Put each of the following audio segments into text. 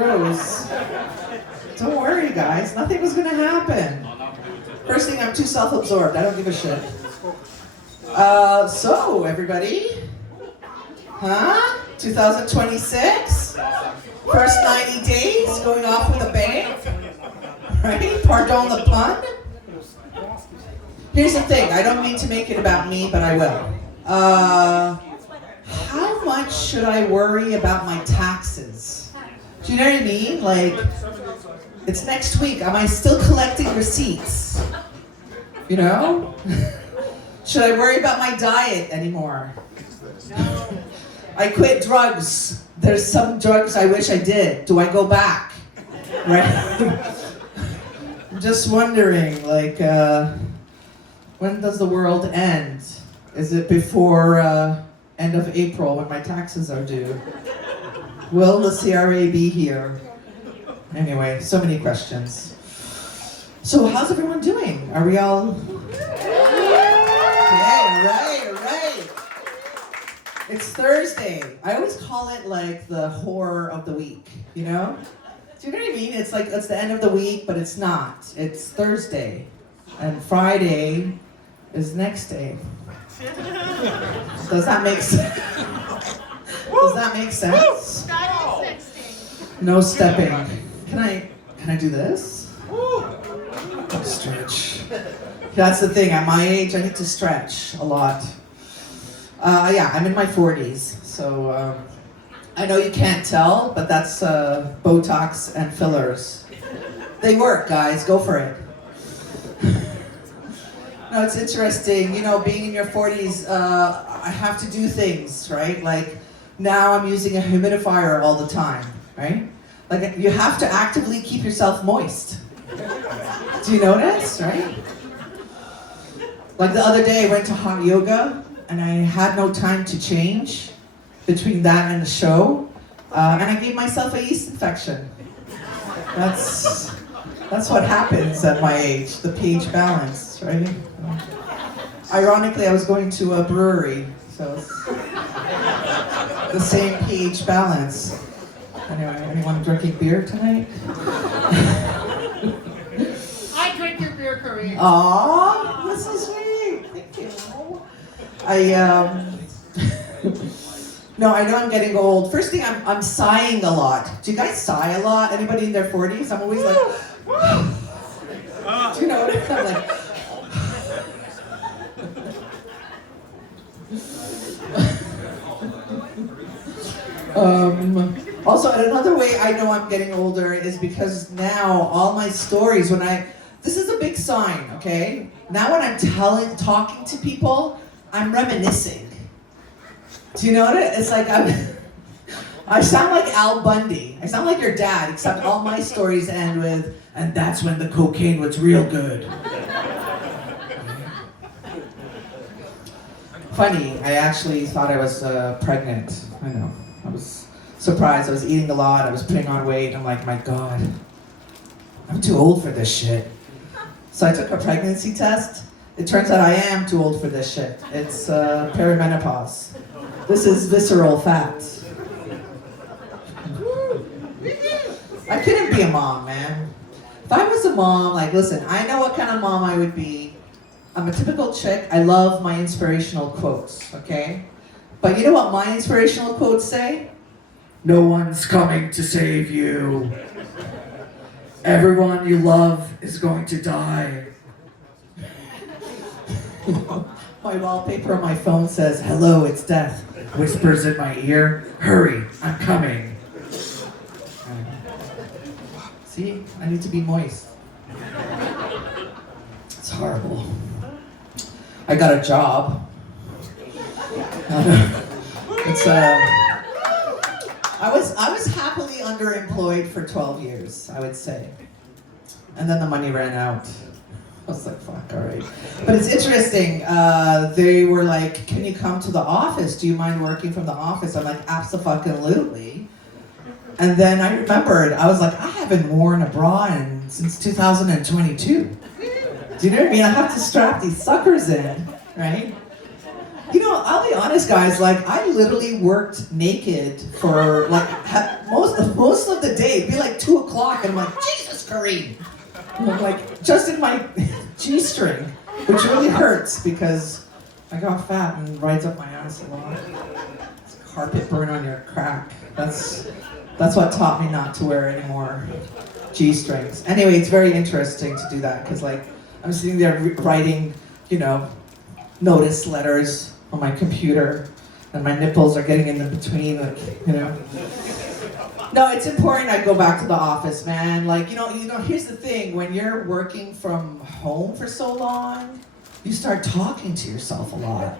Rose. Don't worry, guys. Nothing was gonna happen. First thing, I'm too self-absorbed. I don't give a shit. So, everybody. Huh? 2026? First 90 days, going off with a bang? Right? Pardon the pun? Here's the thing. I don't mean to make it about me, but I will. How much should I worry about my taxes? Do you know what I mean? Like, it's next week. Am I still collecting receipts? You know? Should I worry about my diet anymore? I quit drugs. There's some drugs I wish I did. Do I go back? Right? I'm just wondering, like, when does the world end? Is it before end of April when my taxes are due? Will the CRA be here? Anyway, so many questions. So how's everyone doing? Are we all... Okay, all right. It's Thursday. I always call it like the horror of the week, you know? Do you know what I mean? It's like, it's the end of the week, but it's not. It's Thursday. And Friday is next day. Does that make sense? Does that make sense? No stepping. Can I do this? Stretch. That's the thing. At my age, I need to stretch a lot. Yeah, I'm in my 40s, so I know you can't tell, but that's Botox and fillers. They work, guys. Go for it. No, it's interesting. You know, being in your 40s, I have to do things, right? Like, now I'm using a humidifier all the time, right? Like, you have to actively keep yourself moist. Do you notice, right? Like the other day, I went to hot yoga, and I had no time to change between that and the show, and I gave myself a yeast infection. That's what happens at my age, the pH balance, right? Ironically, I was going to a brewery, so it's the same pH balance. Anyway, anyone drinking beer tonight? I drink your beer, Karine. Aww, that's so sweet. Thank you. No, I know I'm getting old. First thing, I'm sighing a lot. Do you guys sigh a lot? Anybody in their 40s? I'm always like, do you know what I'm like? Also, another way I know I'm getting older is because now all my stories, this is a big sign, okay? Now when I'm talking to people, I'm reminiscing. Do you know what it's like? I sound like Al Bundy. I sound like your dad, except all my stories end with, and that's when the cocaine was real good. Funny, I actually thought I was pregnant. I know. I was surprised. I was eating a lot. I was putting on weight. I'm like, my God, I'm too old for this shit. So I took a pregnancy test. It turns out I am too old for this shit. It's perimenopause. This is visceral facts. I couldn't be a mom, man. If I was a mom, like, listen, I know what kind of mom I would be. I'm a typical chick. I love my inspirational quotes, okay? But you know what my inspirational quotes say? No one's coming to save you. Everyone you love is going to die. My wallpaper on my phone says, hello, it's death. Whispers in my ear, hurry, I'm coming. See, I need to be moist. It's horrible. I got a job. I was happily underemployed for 12 years, I would say. And then the money ran out. I was like, fuck, all right. But it's interesting. They were like, can you come to the office? Do you mind working from the office? I'm like, abso-fucking-lutely. And then I remembered, I was like, I haven't worn a bra since 2022. Do you know what I mean? I have to strap these suckers in, right? You know, I'll be honest, guys. Like, I literally worked naked for like most of the day. It'd be like 2 o'clock, and I'm like, Jesus, Karine. And I'm like, just in my G-string, which really hurts because I got fat and rides up my ass a lot. It's carpet burn on your crack. That's what taught me not to wear any more G-strings. Anyway, it's very interesting to do that because, like, I'm sitting there writing, you know, notice letters on my computer, and my nipples are getting in between, like, you know. No, it's important I go back to the office, man. Like, you know, here's the thing, when you're working from home for so long, you start talking to yourself a lot,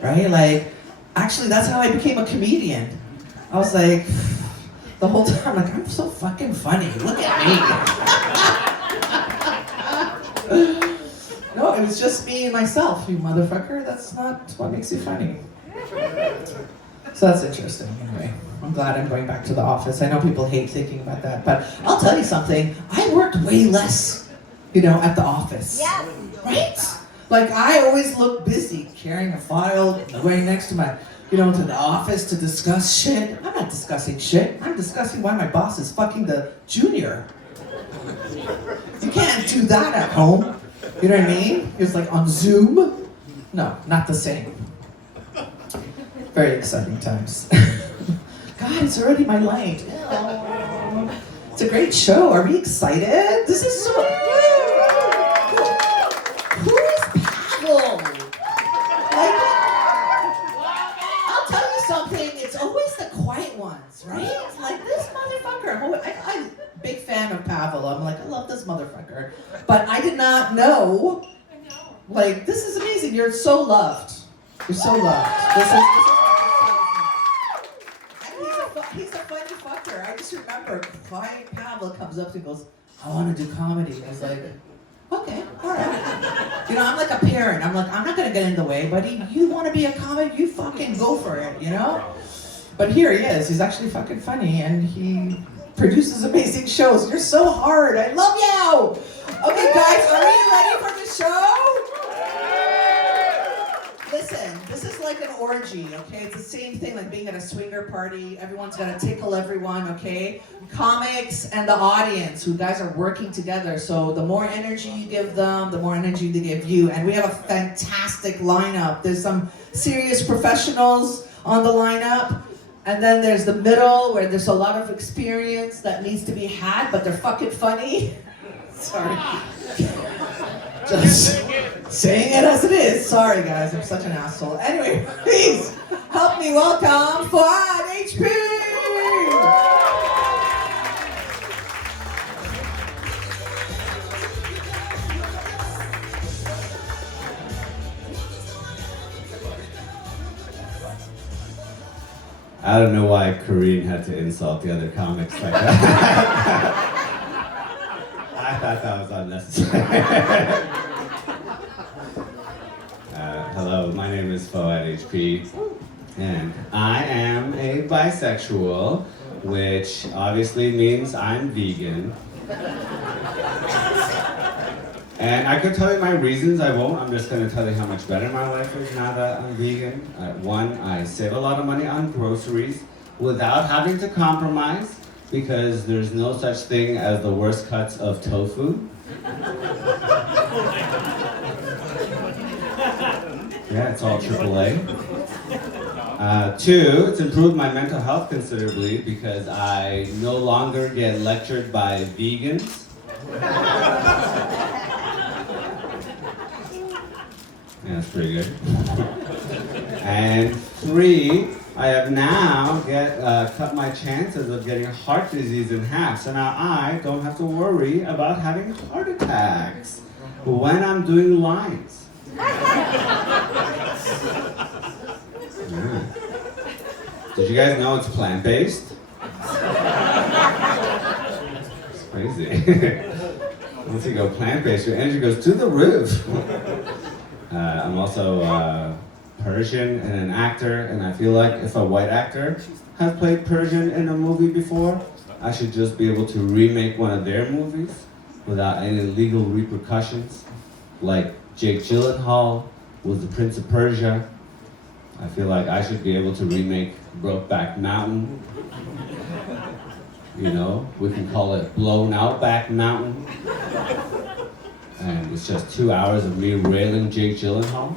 right? Like, actually, that's how I became a comedian. I was like, the whole time, like, I'm so fucking funny, look at me. No, it was just me and myself, you motherfucker. That's not what makes you funny. So that's interesting, anyway. I'm glad I'm going back to the office. I know people hate thinking about that, but I'll tell you something. I worked way less, you know, at the office. Yeah. Right? Like, I always look busy, carrying a file, going next to my, you know, to the office to discuss shit. I'm not discussing shit. I'm discussing why my boss is fucking the junior. You can't do that at home. You know what I mean? It's like on Zoom. No, not the same. Very exciting times. God, it's already my light. It's a great show. Are we excited? This is so... Who is Pavel? Like, I'll tell you something. It's always the quiet ones, right? Like this motherfucker. I'm a big fan of Pavel. I'm like, I love this motherfucker. But I did not know. Like, this is amazing. You're so loved. You're so loved. This is he's a funny fucker. I just remember quiet Pavel comes up and goes, I want to do comedy. I was like, okay, all right. You know, I'm like a parent. I'm like, I'm not going to get in the way, buddy. You want to be a comic? You fucking go for it, you know? But here he is. He's actually fucking funny, and he produces amazing shows. You're so hard. I love you. Okay, guys, are you ready for the show? Listen, this is like an orgy, okay? It's the same thing like being at a swinger party. Everyone's got to tickle everyone, okay? Comics and the audience, who guys are working together. So the more energy you give them, the more energy they give you. And we have a fantastic lineup. There's some serious professionals on the lineup. And then there's the middle, where there's a lot of experience that needs to be had, but they're fucking funny. Sorry. Just saying it as it is. Sorry, guys, I'm such an asshole. Anyway, please help me welcome Foad HP! I don't know why Karine had to insult the other comics like that. I thought that was unnecessary. Hello, my name is Foad HP, and I am a bisexual, which obviously means I'm vegan. And I could tell you my reasons, I won't. I'm just going to tell you how much better my life is now that I'm vegan. One, I save a lot of money on groceries without having to compromise, because there's no such thing as the worst cuts of tofu. Yeah, it's all AAA. Two, it's improved my mental health considerably because I no longer get lectured by vegans. Yeah, that's pretty good. And three, I have now cut my chances of getting heart disease in half. So now I don't have to worry about having heart attacks when I'm doing lines. Yeah. Did you guys know it's plant-based? It's crazy. Once you go plant-based, your energy goes to the roof. I'm also Persian and an actor, and I feel like if a white actor has played Persian in a movie before, I should just be able to remake one of their movies without any legal repercussions. Like Jake Gyllenhaal was the Prince of Persia, I feel like I should be able to remake Brokeback Mountain. You know, we can call it Blown Out Back Mountain. And it's just 2 hours of me railing Jake Gyllenhaal.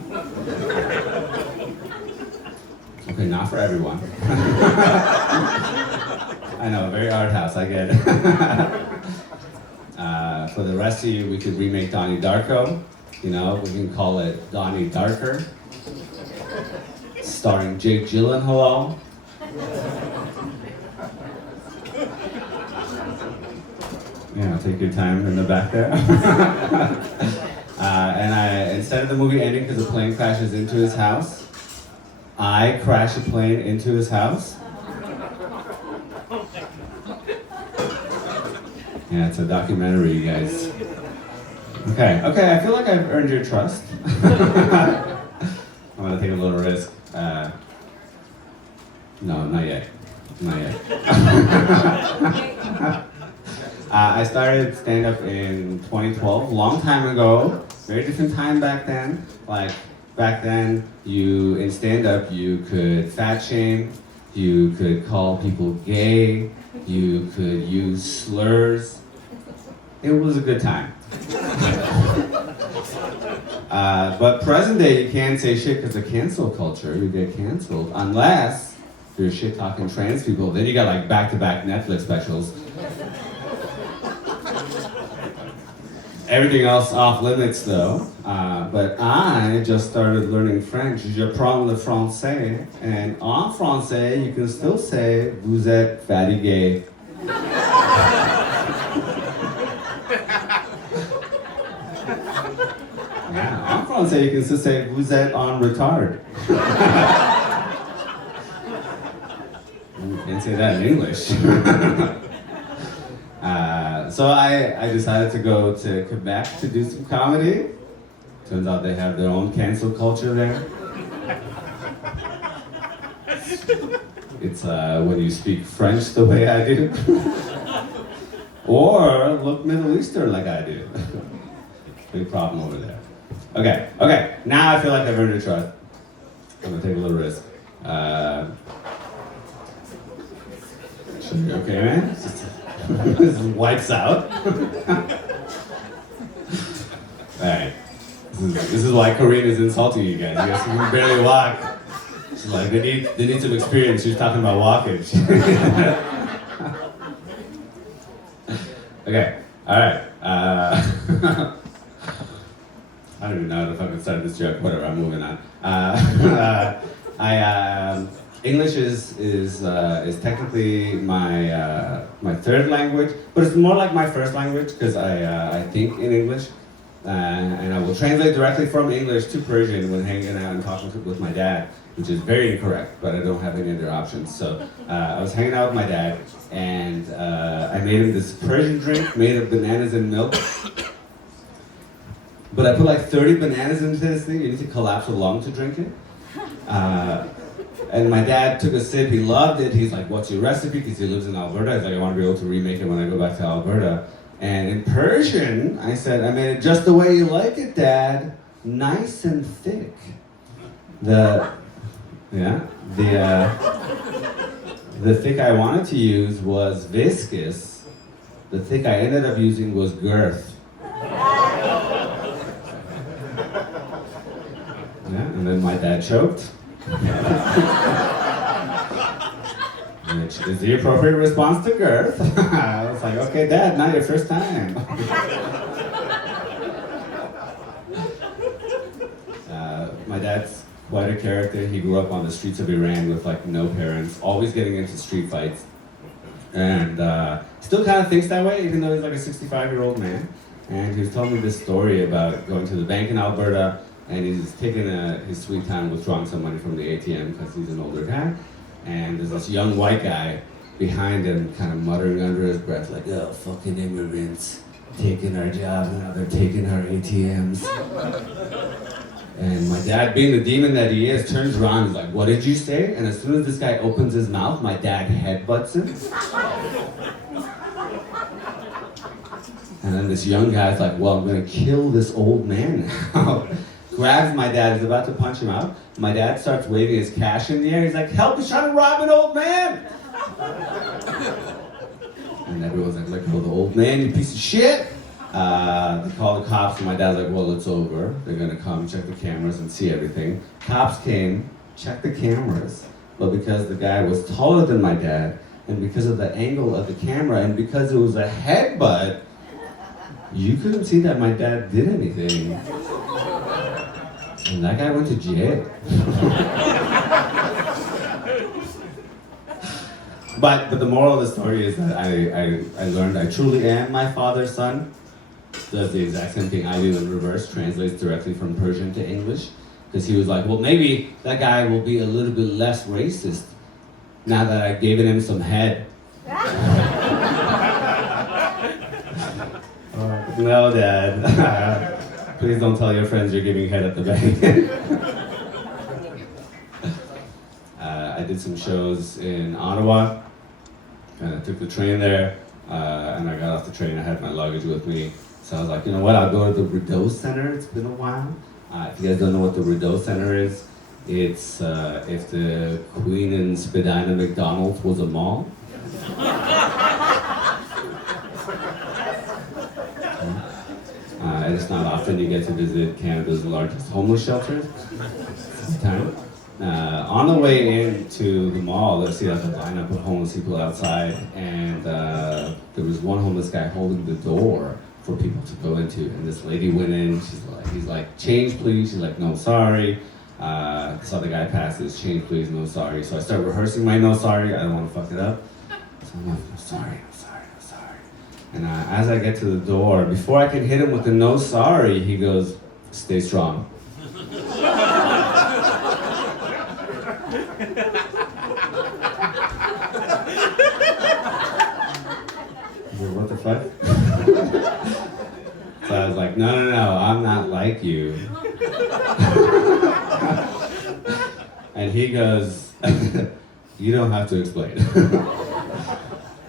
Okay, not for everyone. I know, very art house, I get it. For the rest of you, we could remake Donnie Darko. You know, we can call it Donnie Darker. Starring Jake Gyllenhaal. Yeah, take your time in the back there. Instead of the movie ending because the plane crashes into his house, I crash a plane into his house. Yeah, it's a documentary, you guys. Okay, I feel like I've earned your trust. I'm gonna take a little risk. No, not yet. Not yet. I started stand-up in 2012, long time ago. Very different time back then. Like, back then, in stand-up, you could fat shame, you could call people gay, you could use slurs. It was a good time. But present day, you can't say shit because of cancel culture. You get canceled. Unless you're shit-talking trans people. Then you got like back-to-back Netflix specials. Everything else off limits though. But I just started learning French. Je parle le français. And en français, you can still say, vous êtes fatigué. Yeah, en français, you can still say, vous êtes en retard. You can't say that in English. So I decided to go to Quebec to do some comedy. Turns out they have their own cancel culture there. It's when you speak French the way I do. Or look Middle Eastern like I do. Big problem over there. Okay, now I feel like I've earned your trust. I'm gonna take a little risk. Okay, man? This wipes out. Alright. This is why Karine is insulting you guys. You guys can barely walk. She's like, they need some experience. She's talking about walking. Okay, alright. I don't even know how to fucking start this joke. Whatever, I'm moving on. English is technically my third language, but it's more like my first language because I think in English, and I will translate directly from English to Persian when hanging out and talking with my dad, which is very incorrect, but I don't have any other options. So I was hanging out with my dad, and I made him this Persian drink made of bananas and milk. But I put like 30 bananas into this thing. You need to collapse a lung to drink it. And my dad took a sip, he loved it. He's like, what's your recipe? Because he lives in Alberta. He's like, I want to be able to remake it when I go back to Alberta. And in Persian, I said, I made it just the way you like it, Dad. Nice and thick. The thick I wanted to use was viscous. The thick I ended up using was girth. Yeah, and then my dad choked. Which is the appropriate response to girth. I was like, okay, Dad, not your first time. My dad's quite a character. He grew up on the streets of Iran with like no parents, always getting into street fights. And still kind of thinks that way, even though he's like a 65-year-old man. And he was telling me this story about going to the bank in Alberta, and he's taking his sweet time withdrawing some money from the ATM because he's an older guy. And there's this young white guy behind him kind of muttering under his breath like, oh, fucking immigrants, taking our job, now they're taking our ATMs. And my dad, being the demon that he is, turns around and is like, what did you say? And as soon as this guy opens his mouth, my dad headbutts him. And then this young guy's like, well, I'm gonna kill this old man now. grabs my dad, is about to punch him out. My dad starts waving his cash in the air. He's like, help, he's trying to rob an old man. And everyone's like, let go of the old man, you piece of shit. They call the cops, and my dad's like, well, it's over. They're gonna come check the cameras and see everything. Cops came, checked the cameras, but because the guy was taller than my dad, and because of the angle of the camera, and because it was a headbutt, you couldn't see that my dad did anything. And that guy went to jail. But the moral of the story is that I learned I truly am my father's son. Does the exact same thing I do in reverse, translates directly from Persian to English. Because he was like, well, maybe that guy will be a little bit less racist now that I've given him some head. No, Dad. Please don't tell your friends you're giving head at the bank. I did some shows in Ottawa, and I took the train there, and I got off the train, I had my luggage with me. So I was like, you know what, I'll go to the Rideau Center, it's been a while. If you guys don't know what the Rideau Center is, it's if the Queen and Spadina McDonald's was a mall. It's not often you get to visit Canada's largest homeless shelter. This time. On the way into the mall, let's see, there's a lineup of homeless people outside, and there was one homeless guy holding the door for people to go into, and this lady went in, he's like, change please, she's like, no sorry. Saw the guy passes, change please, no sorry. So I start rehearsing my no sorry, I don't want to fuck it up. So I'm like, no sorry, no sorry, no sorry. And as I get to the door, before I can hit him with the no sorry, he goes, stay strong. What the fuck? So I was like, no, I'm not like you. And he goes, you don't have to explain.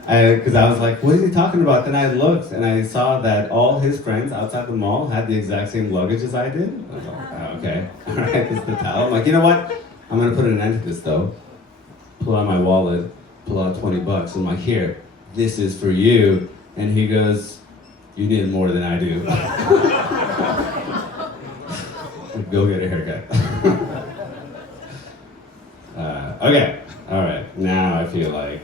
Because I was like, what is he talking about? Then I looked and I saw that all his friends outside the mall had the exact same luggage as I did. I was like, oh, okay, all right, this is the towel. I'm like, you know what? I'm gonna put an end to this though. Pull out my wallet, pull out $20. I'm like, here, this is for you. And he goes, you need more than I do. Go get a haircut. Okay, all right. Now I feel like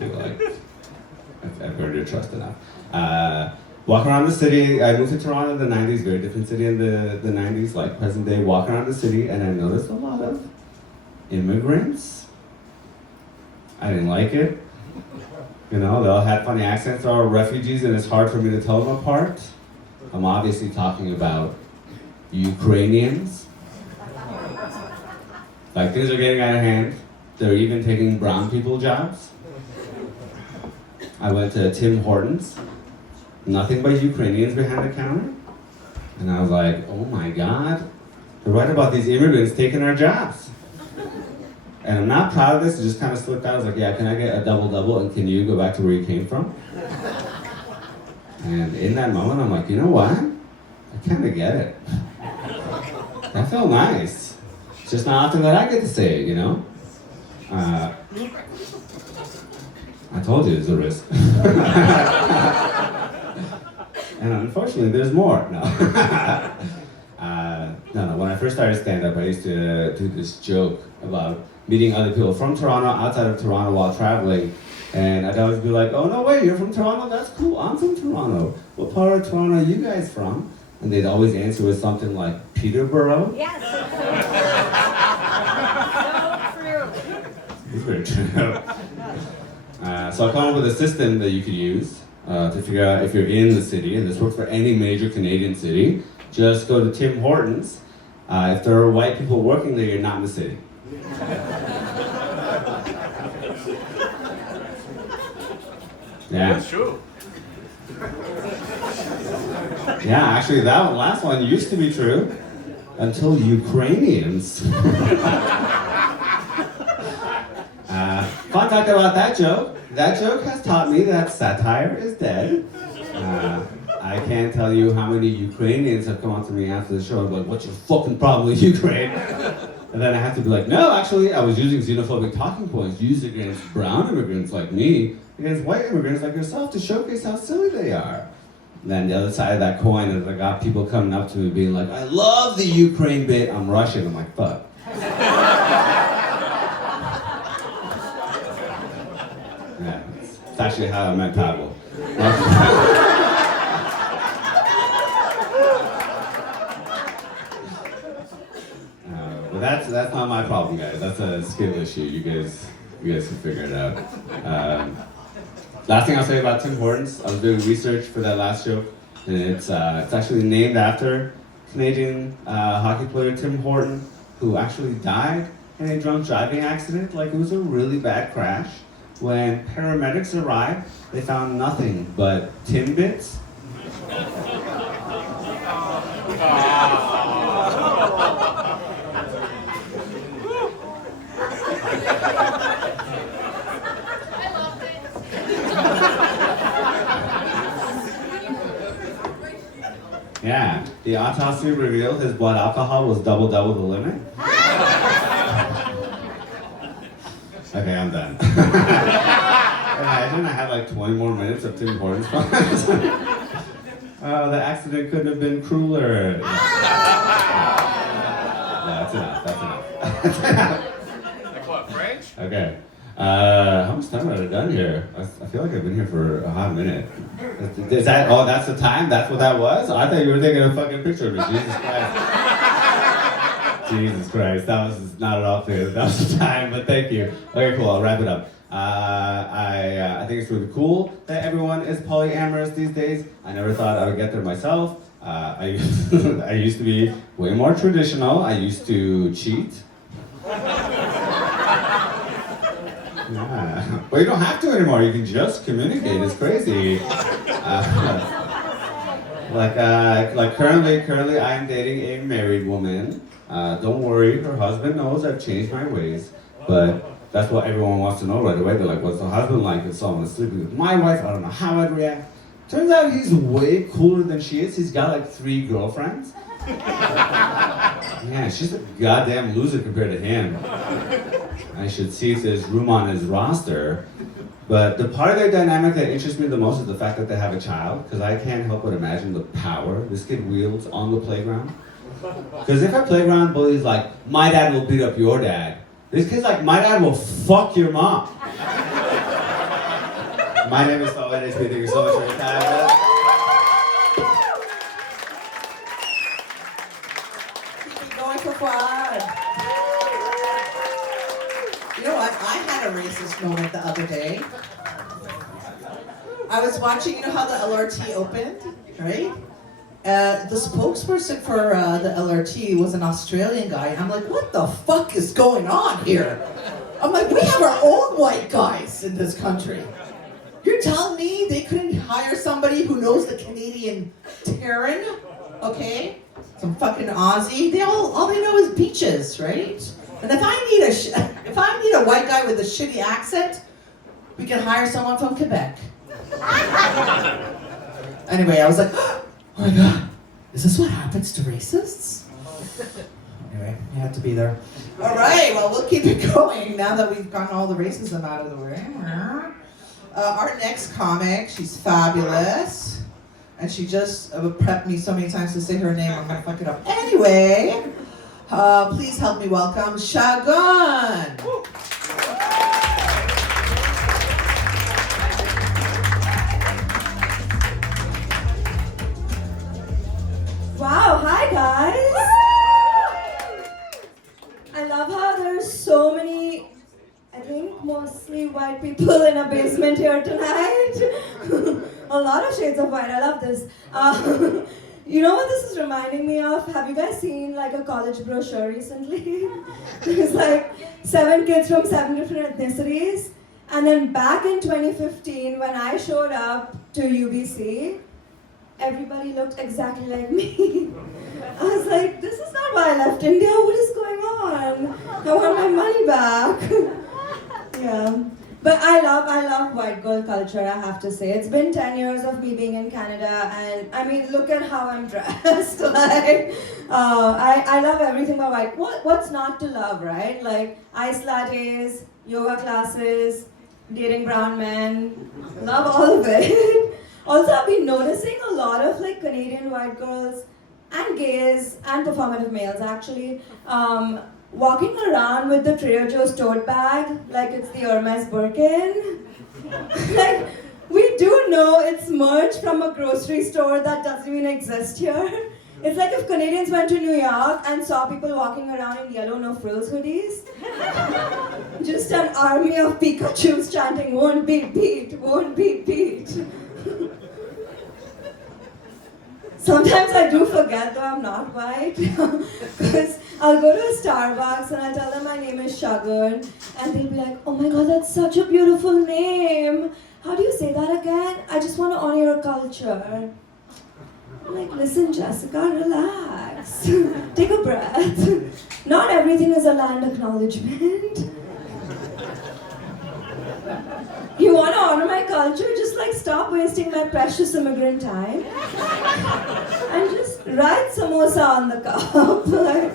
I've earned your trust enough. Walk around the city. I moved to Toronto in the 90s, very different city in the 90s, like present day. Walk around the city, and I noticed a lot of immigrants. I didn't like it. You know, they all had funny accents. They're all refugees, and it's hard for me to tell them apart. I'm obviously talking about Ukrainians. Like, things are getting out of hand. They're even taking brown people jobs. I went to Tim Hortons. Nothing but Ukrainians behind the counter. And I was like, oh my God, they're right about these immigrants taking our jobs. And I'm not proud of this, it just kind of slipped out. I was like, yeah, can I get a double-double and can you go back to where you came from? And in that moment, I'm like, you know what? I kind of get it. That felt nice. It's just not often that I get to say it, you know? I told you it's a risk. And unfortunately, there's more. No. No, when I first started stand-up, I used to do this joke about meeting other people from Toronto, outside of Toronto while traveling. And I'd always be like, oh, no way, you're from Toronto? That's cool, I'm from Toronto. What part of Toronto are you guys from? And they'd always answer with something like, Peterborough? Yes, so true. It's very true. So I come up with a system that you could use to figure out if you're in the city, and this works for any major Canadian city. Just go to Tim Hortons. If there are white people working there, you're not in the city. Yeah. That's true. Yeah, actually that last one used to be true until Ukrainians. Fun fact about that joke has taught me that satire is dead. I can't tell you how many Ukrainians have come up to me after the show and be like, what's your fucking problem with Ukraine? And then I have to be like, no, actually, I was using xenophobic talking points used against brown immigrants like me, against white immigrants like yourself to showcase how silly they are. And then the other side of that coin is I got people coming up to me being like, I love the Ukraine bit, I'm Russian. I'm like, fuck. Yeah, it's actually how I met Pavel. But that's not my problem, guys. That's a skill issue. You guys can figure it out. Last thing I'll say about Tim Hortons, I was doing research for that last show, and it's actually named after Canadian hockey player Tim Horton, who actually died in a drunk driving accident. Like, it was a really bad crash. When paramedics arrived, they found nothing but Timbits. Yeah, the autopsy revealed his blood alcohol was double the limit. Okay, I'm done. Imagine I had like 20 more minutes of Tim Hortons comments. Oh, the accident couldn't have been crueler. Yeah, that's enough. Like what, French? Okay. How much time have I done here? I feel like I've been here for a hot minute. Is that, oh, that's the time? That's what that was? I thought you were taking a fucking picture of me. Jesus Christ. Jesus Christ, that was not at all clear. That was the time, but thank you. Okay, cool, I'll wrap it up. I think it's really cool that everyone is polyamorous these days. I never thought I would get there myself. I used to be way more traditional. I used to cheat. Yeah. But you don't have to anymore. You can just communicate. It's crazy. Currently, I am dating a married woman. Don't worry, her husband knows I've changed my ways. But that's what everyone wants to know right away. They're like, what's the husband like if someone is sleeping with my wife? I don't know how I'd react. Turns out he's way cooler than she is. He's got like 3 girlfriends. Yeah, she's a goddamn loser compared to him. I should see if there's room on his roster. But the part of their dynamic that interests me the most is the fact that they have a child, because I can't help but imagine the power this kid wields on the playground. Because if a playground bully's like, my dad will beat up your dad, this kid's like, my dad will fuck your mom. My name is Foad. Thank you so much for your time. Keep it going for Foad. You know what? I had a racist moment the other day. I was watching, you know how the LRT opened, right? The spokesperson for the LRT was an Australian guy. I'm like, what the fuck is going on here? I'm like, we have our own white guys in this country. You're telling me they couldn't hire somebody who knows the Canadian Terran? Okay? Some fucking Aussie. All they know is beaches, right? And if I need a white guy with a shitty accent, we can hire someone from Quebec. Anyway, I was like, oh my god, is this what happens to racists? Anyway, you have to be there. All right, well, we'll keep it going now that we've gotten all the racism out of the way. Our next comic, she's fabulous. And she just prepped me so many times to say her name, I'm gonna fuck it up. Anyway, please help me welcome Shagun. Wow, hi guys! I love how there's so many, I think mostly white people in a basement here tonight. A lot of shades of white, I love this. You know what this is reminding me of? Have you guys seen like a college brochure recently? There's like 7 kids from 7 different ethnicities. And then back in 2015, when I showed up to UBC, everybody looked exactly like me. I was like, this is not why I left India. What is going on? I want my money back. Yeah. But I love white girl culture, I have to say. It's been 10 years of me being in Canada, and I mean, look at how I'm dressed. Like, I love everything about white. What's not to love, right? Like, ice lattes, yoga classes, dating brown men. Love all of it. Also, I've been noticing a lot of like Canadian white girls and gays and performative males actually walking around with the Trader Joe's tote bag like it's the Hermes Birkin. Like, we do know it's merch from a grocery store that doesn't even exist here. It's like if Canadians went to New York and saw people walking around in yellow no frills hoodies. Just an army of Pikachus chanting, "Won't beat Pete, won't beat Pete." Sometimes I do forget though I'm not white, because I'll go to a Starbucks and I'll tell them my name is Shagun, and they'll be like, "Oh my god, that's such a beautiful name. How do you say that again? I just want to honor your culture." I'm like, "Listen, Jessica, relax. Take a breath. Not everything is a land acknowledgement. You want to honor my culture? Just like stop wasting my precious immigrant time and just write samosa on the cup." Like,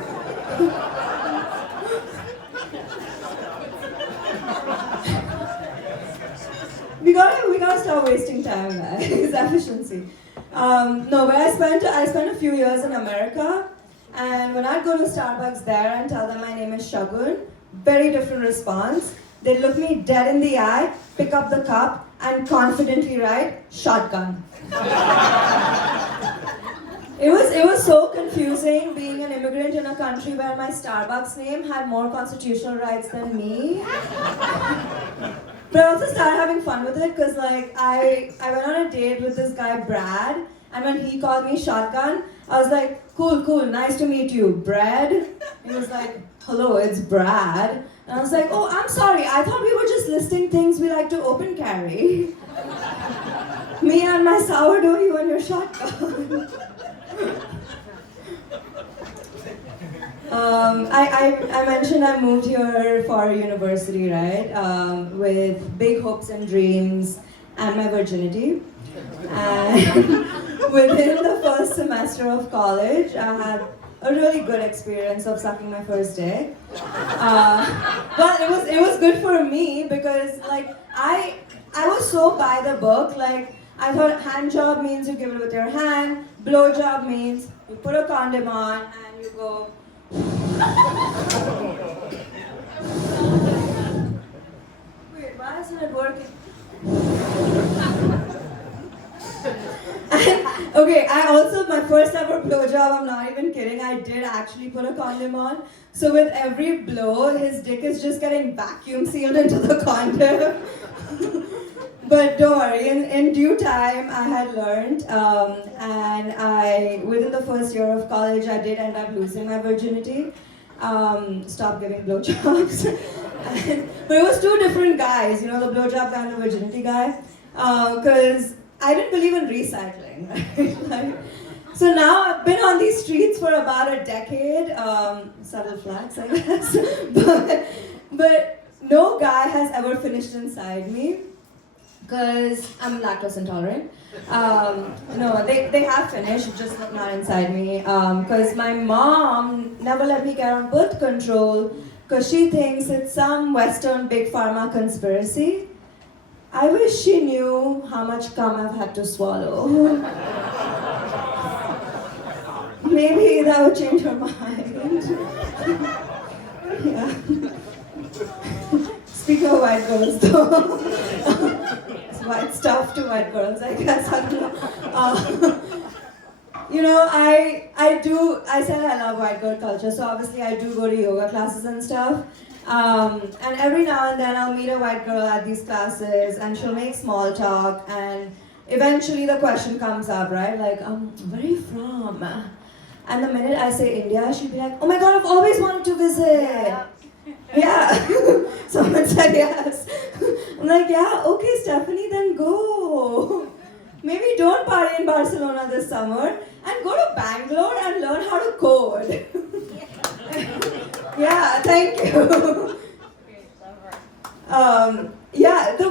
we gotta stop wasting time, guys. Efficiency. No, but I spent a few years in America, and when I'd go to Starbucks there and tell them my name is Shagun, very different response. They'd look me dead in the eye, pick up the cup, and confidently write, "Shotgun." It was so confusing being an immigrant in a country where my Starbucks name had more constitutional rights than me. But I also started having fun with it because like I went on a date with this guy Brad, and when he called me Shotgun, I was like, cool, nice to meet you, Brad. He was like, "Hello, it's Brad." And I was like, "Oh, I'm sorry, I thought we were just listing things we like to open carry. Me and my sourdough, you and your shotgun." I mentioned I moved here for university, right? With big hopes and dreams and my virginity. And within the first semester of college, I had a really good experience of sucking my first dick. But it was good for me because like I was so by the book. Like I thought hand job means you give it with your hand, blow job means you put a condom on and you go. Wait, why isn't it working? Okay, I also, my first ever blowjob, I'm not even kidding, I did actually put a condom on. So with every blow, his dick is just getting vacuum sealed into the condom. But don't worry, in due time, I had learned, and within the first year of college, I did end up losing my virginity. Stopped giving blowjobs. But it was two different guys, you know, the blowjob guy and the virginity guy. Because I didn't believe in recycling, right? Like, so now I've been on these streets for about a decade. Subtle flags, I guess. But no guy has ever finished inside me. Because I'm lactose intolerant. No, they have finished, just not inside me. Because my mom never let me get on birth control because she thinks it's some Western big pharma conspiracy. I wish she knew how much cum I've had to swallow. Maybe that would change her mind. Yeah. Speaking of white girls though. White stuff to white girls, I guess. I don't know. You know, I said I love white girl culture, so obviously I do go to yoga classes and stuff. And every now and then I'll meet a white girl at these classes and she'll make small talk and eventually the question comes up, right? Like, where are you from? And the minute I say India, she'll be like, "Oh my god, I've always wanted to visit." Yeah. Someone said yes. I'm like, yeah, okay, Stephanie, then go. Maybe don't party in Barcelona this summer and go to Bangalore and learn how to code. Yeah, thank you. Yeah, the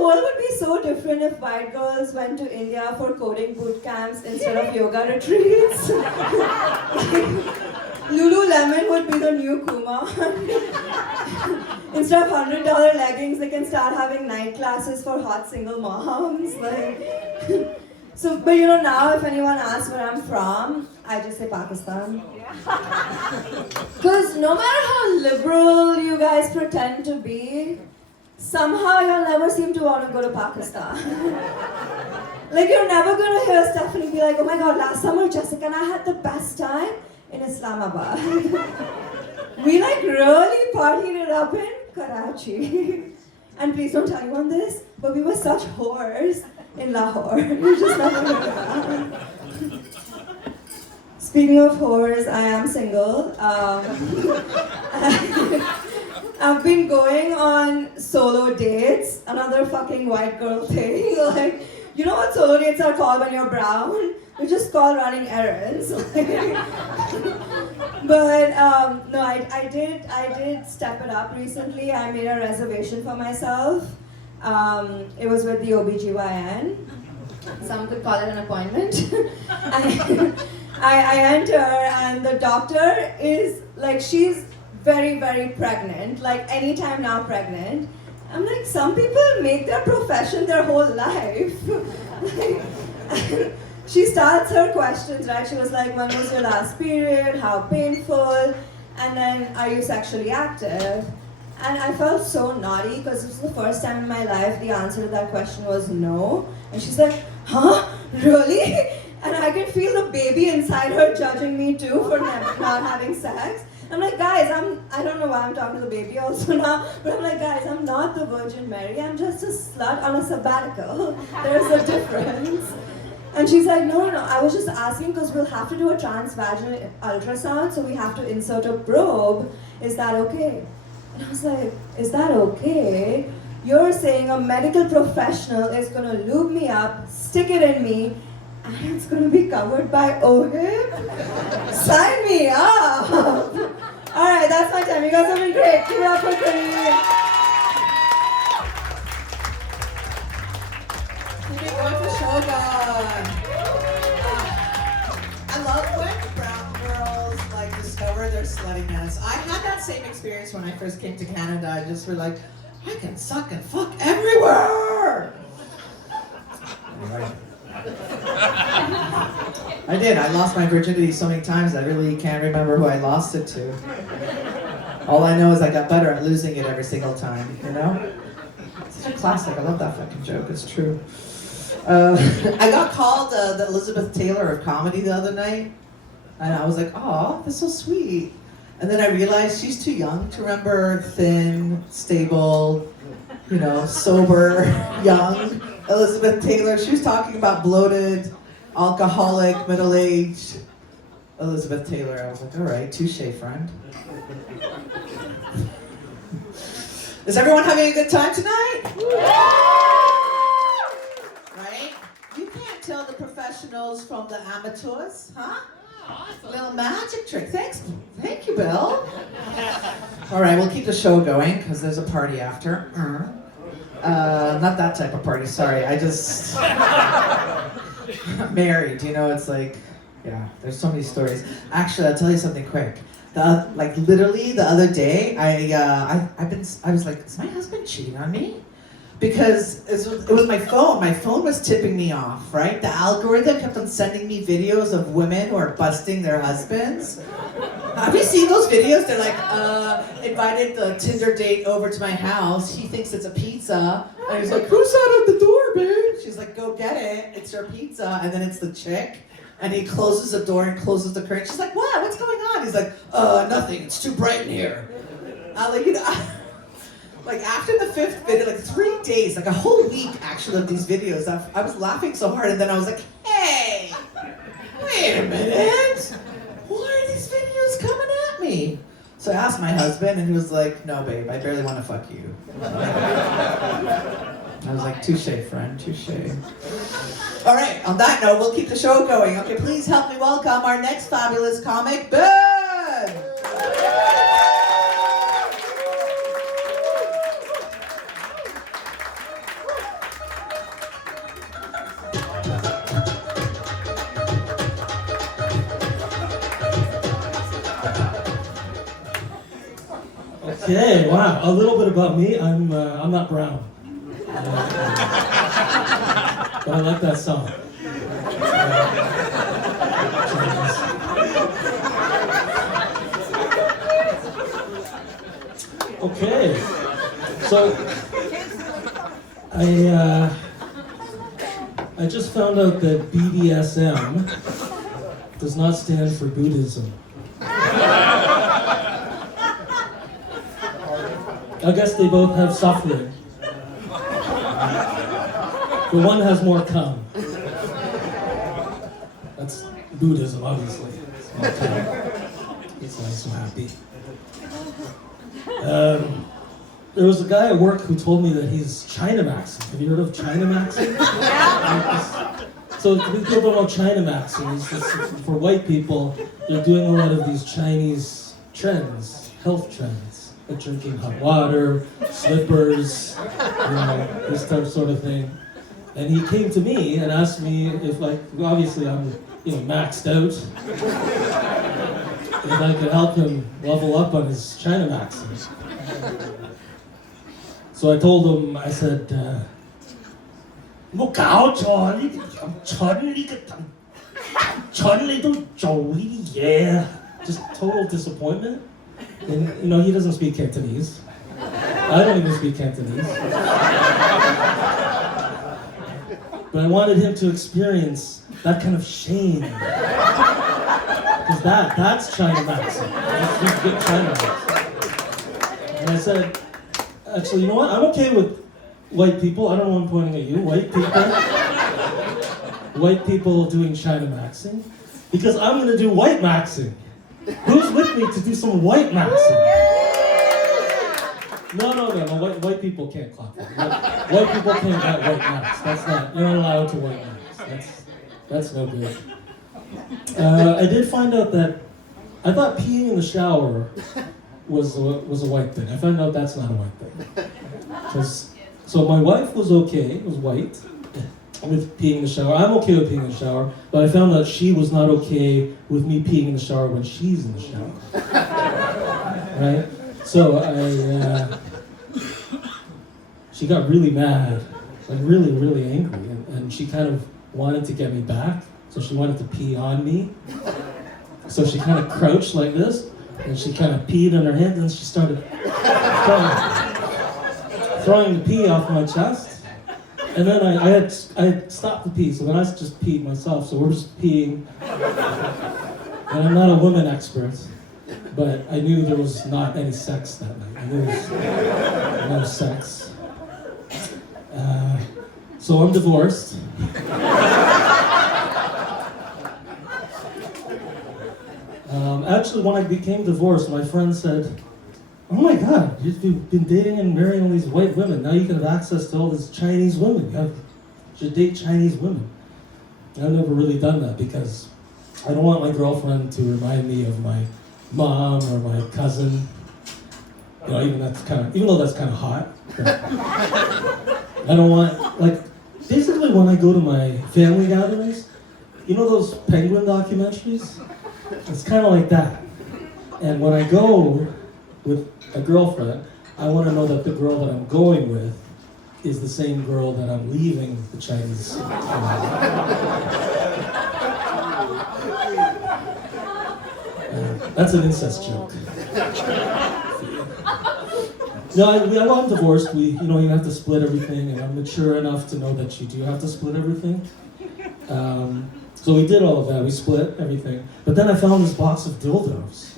world would be so different if white girls went to India for coding boot camps instead of yoga retreats. Lululemon would be the new Kumar. Instead of $100 leggings, they can start having night classes for hot single moms. So, but now if anyone asks where I'm from, I just say Pakistan. Because no matter how liberal you guys pretend to be, somehow you'll never seem to want to go to Pakistan. Like you're never going to hear Stephanie be like, oh my god, last summer Jessica and I had the best time in Islamabad. We really partied it up in Karachi. And please don't tell anyone this, but we were such whores in Lahore. You're just not going to hear that. Speaking of whores, I am single. I've been going on solo dates, another fucking white girl thing. Like, you know what solo dates are called when you're brown? They're just called running errands. But no, I did step it up recently. I made a reservation for myself. It was with the OBGYN. Some could call it an appointment. I enter and the doctor is like, she's very, very pregnant, like anytime now pregnant. I'm like, some people make their profession their whole life. She starts her questions, right? She was like, when was your last period? How painful? And then, are you sexually active? And I felt so naughty because it was the first time in my life the answer to that question was no. And she's like, huh? Really? And I could feel the baby inside her judging me too for not having sex. I'm like, guys, I don't know why I'm talking to the baby also now, but I'm like, guys, I'm not the Virgin Mary, I'm just a slut on a sabbatical. There's a difference. And she's like, no, I was just asking because we'll have to do a transvaginal ultrasound, so we have to insert a probe. Is that okay? And I was like, is that okay? You're saying a medical professional is gonna lube me up, stick it in me, and it's gonna be covered by OHIP? Sign me up! Alright, that's my time. You guys have been great. Keep it up for Karine. Keep it going for Shagun. I love when brown girls like discover their sluttiness. I had that same experience when I first came to Canada. I just was like, I can suck and fuck everywhere. I did. I lost my virginity so many times I really can't remember who I lost it to. All I know is I got better at losing it every single time, you know? It's such a classic. I love that fucking joke. It's true. I got called the Elizabeth Taylor of comedy the other night. And I was like, oh, that's so sweet. And then I realized she's too young to remember thin, stable, sober, young Elizabeth Taylor. She was talking about bloated, alcoholic, middle-aged Elizabeth Taylor. I was like, all right, touche, friend. Is everyone having a good time tonight? Right? You can't tell the professionals from the amateurs, huh? Awesome. Little magic trick. Thank you, Bill. All right, we'll keep the show going because there's a party after. Not that type of party. Sorry, I just married. It's like, yeah. There's so many stories. Actually, I'll tell you something quick. Literally the other day, I was like, is my husband cheating on me? Because it was my phone. My phone was tipping me off, right? The algorithm kept on sending me videos of women who are busting their husbands. Have you seen those videos? They're like, invited the Tinder date over to my house. He thinks it's a pizza. And he's like, who's that at the door, babe? She's like, go get it. It's your pizza. And then it's the chick. And he closes the door and closes the curtain. She's like, what? What's going on? He's like, nothing. It's too bright in here. Like after the 5th video, 3 days, like a whole week actually of these videos, I was laughing so hard, and then I was like, hey, wait a minute. Why are these videos coming at me? So I asked my husband, and he was like, no, babe, I barely want to fuck you. I was like, touche, friend, touche. All right, on that note, we'll keep the show going. Okay, please help me welcome our next fabulous comic, Ben! Okay, wow. A little bit about me. I'm not brown. But I like that song. Okay, so I just found out that BDSM does not stand for Buddhism. I guess they both have suffering. But one has more cum. That's Buddhism, obviously. It's nice, so happy. There was a guy at work who told me that he's Chinamaxing. Have you heard of Chinamaxing? So people don't know Chinamaxing. It's for white people, they're doing a lot of these Chinese trends, health trends, like drinking hot water, slippers, this type sort of thing. And he came to me and asked me if, like, obviously I'm, maxed out, if I could help him level up on his Chinamaxing. So I told him, I said, just total disappointment. And, he doesn't speak Cantonese. I don't even speak Cantonese. But I wanted him to experience that kind of shame. Because that's Chinamaxing. That's good Chinamaxing. And I said, actually, you know what? I'm okay with white people. I don't know why I'm pointing at you. White people doing Chinamaxing. Because I'm going to do white maxing. Who's with me to do some white maxing? No. White people can't clap. White people can't get white max. You're not allowed to white max. That's no good. I did find out that, I thought peeing in the shower was a white thing. I found out that's not a white thing. So my wife was okay, was white, with peeing in the shower. I'm okay with peeing in the shower, but I found out she was not okay with me peeing in the shower when she's in the shower. Right? So she got really mad, like really, really angry, and she kind of wanted to get me back, so she wanted to pee on me. So she kind of crouched like this, and she kind of peed in her hand, and she started throwing the pee off my chest. And then I had stopped the pee, so then I just peed myself. So we're just peeing. And I'm not a woman expert, but I knew there was not any sex that night. I knew there was no sex. So I'm divorced. Actually, when I became divorced, my friend said, "Oh my God, you've been dating and marrying all these white women. Now you can have access to all these Chinese women. You should date Chinese women." I've never really done that because I don't want my girlfriend to remind me of my mom or my cousin. Even though that's kind of hot. I don't want, basically when I go to my family gatherings, those penguin documentaries? It's kind of like that. And when I go with a girlfriend, I want to know that the girl that I'm going with is the same girl that I'm leaving the Chinese. That's an incest joke. I'm divorced. You have to split everything, and I'm mature enough to know that you do have to split everything. So we did all of that. We split everything. But then I found this box of dildos.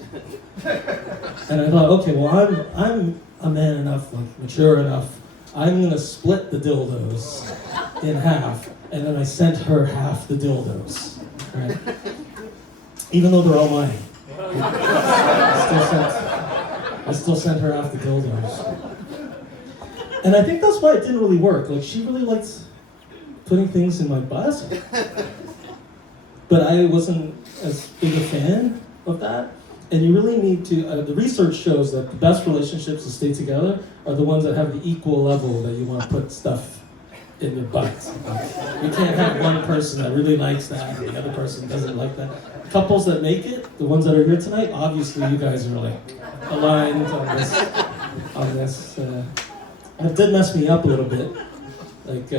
And I thought, okay, well, I'm a man enough, mature enough. I'm gonna split the dildos in half, and then I sent her half the dildos, right? Even though they're all mine. I still sent her half the dildos. And I think that's why it didn't really work. She really likes putting things in my butt. But I wasn't as big a fan of that. And you really need to, the research shows that the best relationships to stay together are the ones that have the equal level that you want to put stuff in your butt. You can't have one person that really likes that and the other person doesn't like that. Couples that make it, the ones that are here tonight, obviously you guys are aligned on this. on this. It did mess me up a little bit. Like,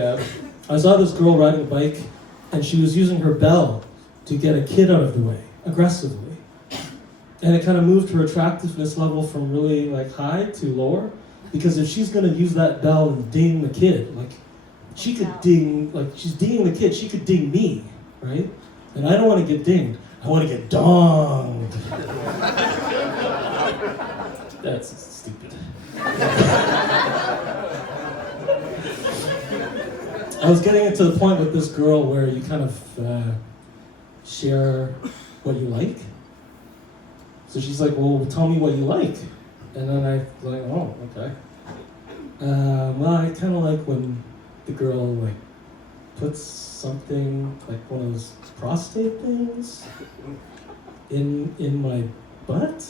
I saw this girl riding a bike, and she was using her bell to get a kid out of the way, aggressively. And it kind of moved her attractiveness level from really like high to lower, because if she's gonna use that bell and ding the kid, like she could ding, like she's dinging the kid, she could ding me, right? And I don't want to get dinged. I want to get donged. That's stupid. I was getting to the point with this girl where you kind of share what you like. So she's like, well, tell me what you like. And then I was like, oh, okay. Well, I kind of like when the girl like puts something, like one of those prostate things in my butt,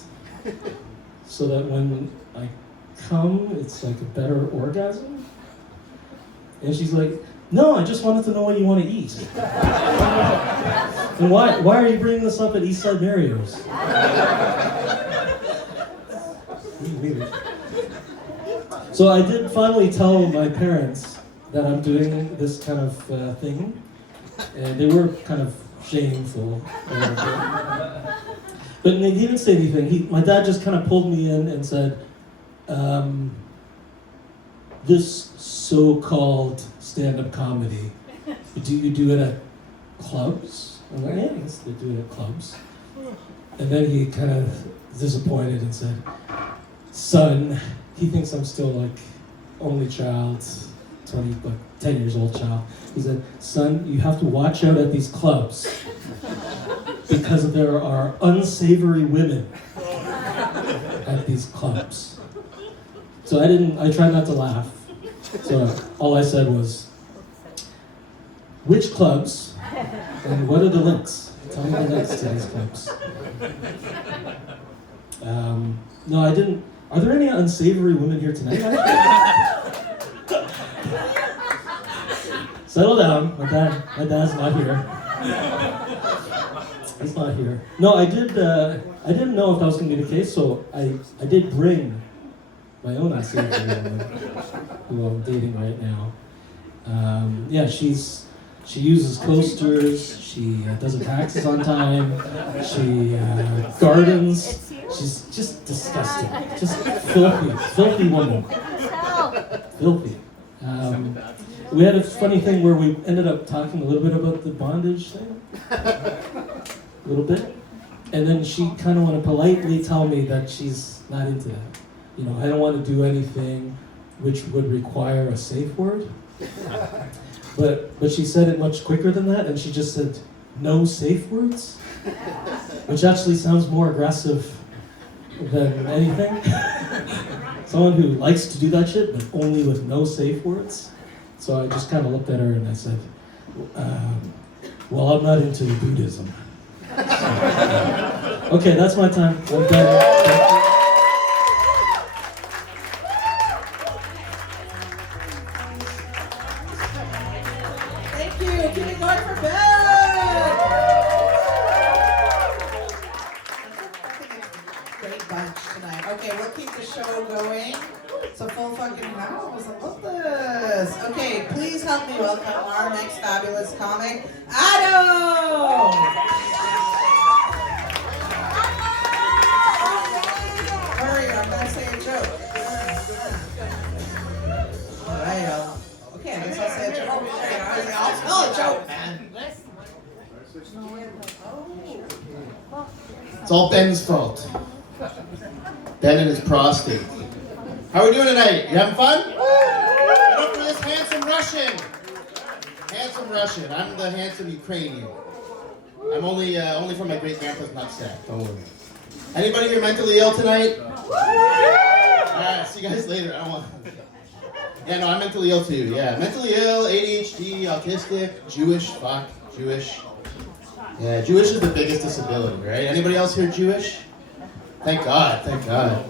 so that when I come, it's like a better orgasm. And she's like, no, I just wanted to know what you want to eat. And why are you bringing this up at Eastside Mario's? Weird. So I did finally tell my parents that I'm doing this kind of thing, and they were kind of shameful. But he didn't say anything. My dad just kind of pulled me in and said, this so-called stand-up comedy, you do it at clubs? I'm like, yeah, yes, they do it at clubs. And then he kind of disappointed and said, son, he thinks I'm still like only child, 10 years old child. He said, son, you have to watch out at these clubs because there are unsavory women at these clubs. So I tried not to laugh. So all I said was, which clubs and what are the links? Tell me the links to these clubs. No, I didn't. Are there any unsavory women here tonight? Settle down. My dad's not here. He's not here. No, I didn't know if that was going to be the case, so I did bring my own unsavory woman, who I'm dating right now. Yeah, she uses coasters. She does her taxes on time. She gardens. She's just disgusting. Just filthy woman. Filthy. We had a funny thing where we ended up talking a little bit about the bondage thing. A little bit. And then she kind of wanted to politely tell me that she's not into that. You know, I don't want to do anything which would require a safe word. But she said it much quicker than that, and she just said, no safe words? Which actually sounds more aggressive than anything. Someone who likes to do that shit, but only with no safe words. So I just kind of looked at her and I said, well, I'm not into Buddhism. So, okay, that's my time. I'm done. Thank you. Keep it going for Ben. Great bunch tonight. Okay, we'll keep the show going. It's a full fucking house. I love this. Okay, please help me welcome our next fabulous comic, Adam. Hurry, I'm gonna say a joke. All right. Okay, I guess I'll say a joke. I'll tell a joke, man. It's all Ben's fault. Ben and his prostate. How are we doing tonight? You having fun? Get up for this handsome Russian. Handsome Russian. I'm the handsome Ukrainian. I'm only from my great grandpa's nutsack. Don't worry. Anybody here mentally ill tonight? Alright, see you guys later. I don't want. Yeah, no, I'm mentally ill too. Yeah, mentally ill, ADHD, autistic, Jewish. Fuck, Jewish. Yeah, Jewish is the biggest disability, right? Anybody else here Jewish? Thank God, thank God.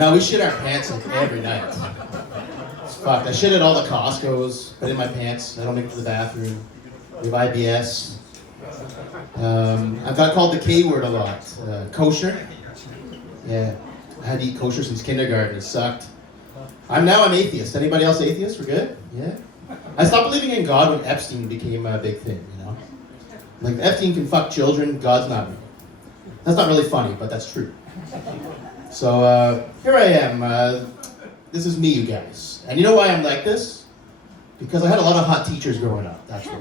No, we shit our pants like every night. It's fucked. I shit at all the Costco's, but in my pants. I don't make it to the bathroom. We have IBS. I've got called the K word a lot. Kosher. Yeah, I had to eat kosher since kindergarten. It sucked. I'm atheist. Anybody else atheist? We're good? Yeah? I stopped believing in God when Epstein became a big thing, you know? Like, Epstein can fuck children, God's not real. That's not really funny, but that's true. So, here I am. This is me, you guys. And you know why I'm like this? Because I had a lot of hot teachers growing up, that's why.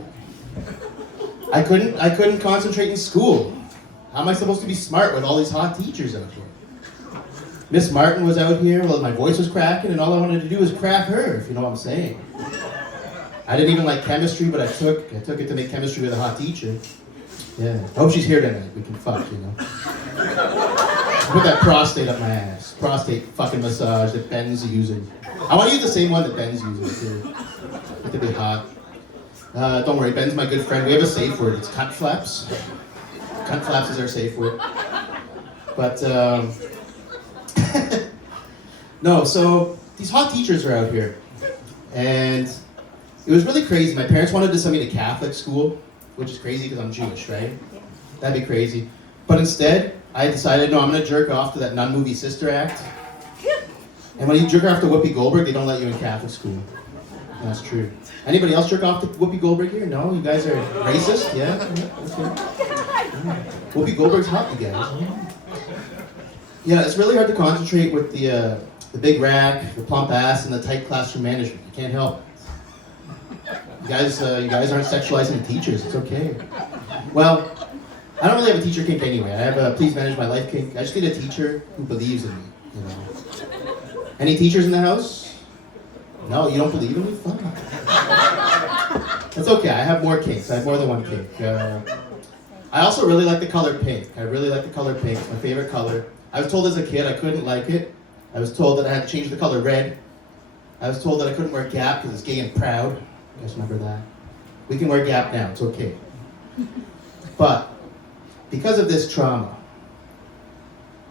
I couldn't concentrate in school. How am I supposed to be smart with all these hot teachers out here? Miss Martin was out here, well, my voice was cracking, and all I wanted to do was crack her, if you know what I'm saying. I didn't even like chemistry, but I took it to make chemistry with a hot teacher. Yeah. I hope she's here tonight. We can fuck, you know. Put that prostate up my ass. Prostate fucking massage that Ben's using. I want to use the same one that Ben's using too. It's a bit hot. Don't worry, Ben's my good friend. We have a safe word. It's cunt flaps. Cunt flaps is our safe word. But no. So these hot teachers are out here, and it was really crazy. My parents wanted to send me to Catholic school, which is crazy because I'm Jewish, right? That'd be crazy. But instead, I decided, no, I'm gonna jerk off to that nun movie Sister Act. And when you jerk off to Whoopi Goldberg, they don't let you in Catholic school. That's true. Anybody else jerk off to Whoopi Goldberg here? No? You guys are racist? Yeah? Okay. Whoopi Goldberg's hot, you guys. Yeah, it's really hard to concentrate with the big rack, the plump ass, and the tight classroom management. You can't help it. You guys aren't sexualizing the teachers. It's okay. Well, I don't really have a teacher kink anyway. I have a please manage my life kink. I just need a teacher who believes in me, you know. Any teachers in the house? No, you don't believe in me? Fuck. That's okay. I have more kinks. I have more than one kink. I also really like the color pink. I really like the color pink. It's my favorite color. I was told as a kid I couldn't like it. I was told that I had to change the color red. I was told that I couldn't wear Gap because it's gay and proud. You guys remember that? We can wear Gap now. It's okay. But because of this trauma,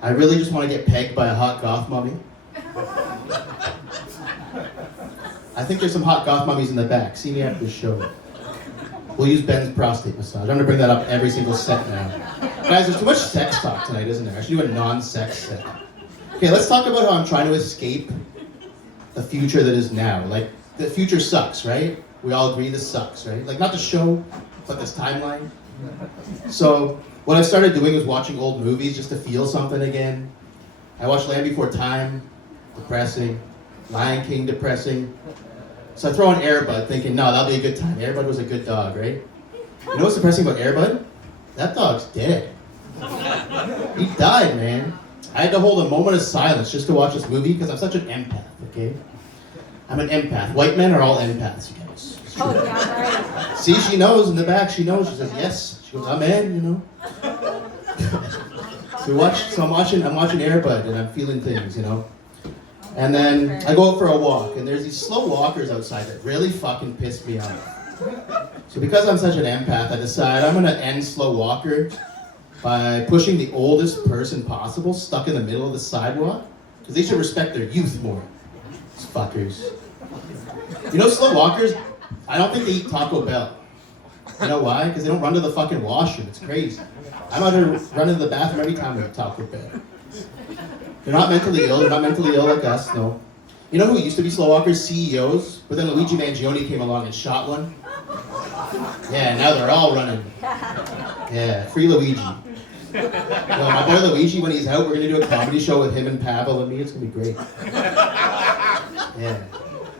I really just want to get pegged by a hot goth mummy. I think there's some hot goth mummies in the back. See me after the show. We'll use Ben's prostate massage. I'm gonna bring that up every single set now. Guys, there's too much sex talk tonight, isn't there? I should do a non-sex set. Okay, let's talk about how I'm trying to escape the future that is now. Like, the future sucks, right? We all agree this sucks, right? Like, not the show, but this timeline. So, what I started doing was watching old movies just to feel something again. I watched Land Before Time, depressing. Lion King, depressing. So I throw on Air Bud thinking, no, that'll be a good time. Air Bud was a good dog, right? You know what's depressing about Air Bud? That dog's dead. He died, man. I had to hold a moment of silence just to watch this movie because I'm such an empath, okay? I'm an empath. White men are all empaths, you guys. It's true. Oh, yeah, right. See, she knows in the back, she knows. She says, yes. She goes, I'm in, you know? So I'm watching Air Bud and I'm feeling things, you know? And then I go out for a walk, and there's these slow walkers outside that really fucking piss me off. So because I'm such an empath, I decide I'm gonna end slow walker by pushing the oldest person possible stuck in the middle of the sidewalk, because they should respect their youth more. These fuckers. You know, slow walkers, I don't think they eat Taco Bell. You know why? Because they don't run to the fucking washroom. It's crazy. I'm out here running to the bathroom every time we have Taco Bell. They're not mentally ill. They're not mentally ill like us, no. You know who used to be slow walkers? CEOs. But then Luigi Mangione came along and shot one. Yeah, now they're all running. Yeah, free Luigi. No, my boy Luigi, when he's out, we're going to do a comedy show with him and Pavel and me. It's going to be great. Yeah.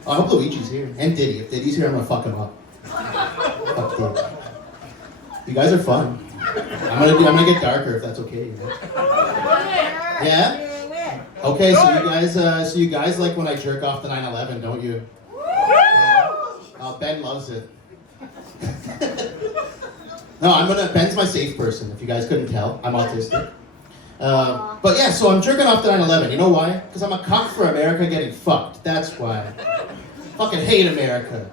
Oh, I hope Luigi's here. And Diddy. If Diddy's here, I'm going to fuck him up. Fuck Diddy. You guys are fun. I'm gonna get darker if that's okay. You know? Yeah? Okay, so you guys like when I jerk off the 9/11, don't you? Ben loves it. No, Ben's my safe person, if you guys couldn't tell. I'm autistic. But yeah, so I'm jerking off the 9/11. You know why? Because I'm a cuck for America getting fucked. That's why. Fucking hate America.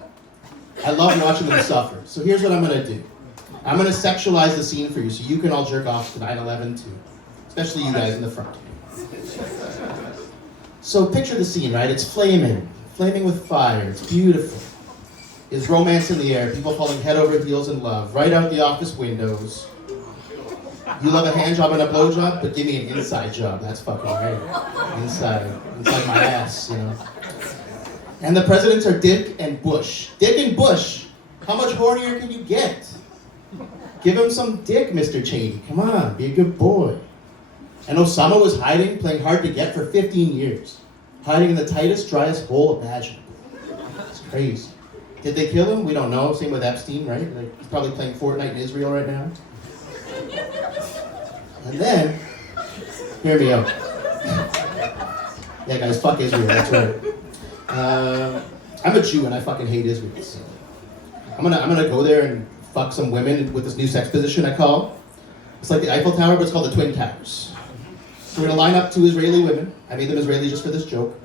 I love watching them suffer. So here's what I'm gonna do. I'm gonna sexualize the scene for you so you can all jerk off to 9/11 too. Especially you guys in the front. So picture the scene, right? It's flaming with fire. It's beautiful. There's romance in the air, people falling head over heels in love, right out the office windows. You love a hand job and a blow job, but give me an inside job. That's fucking right. Inside my ass, you know. And the presidents are Dick and Bush. Dick and Bush, how much hornier can you get? Give him some dick, Mr. Cheney. Come on, be a good boy. And Osama was hiding, playing hard to get for 15 years. Hiding in the tightest, driest hole imaginable. It's crazy. Did they kill him? We don't know. Same with Epstein, right? Like, he's probably playing Fortnite in Israel right now. And then, hear me out. Yeah, guys, fuck Israel, that's right. I'm a Jew and I fucking hate Israel, so I'm gonna go there and fuck some women with this new sex position I call. It's like the Eiffel Tower, but it's called the Twin Towers. So we're gonna line up 2 Israeli women. I made them Israeli just for this joke.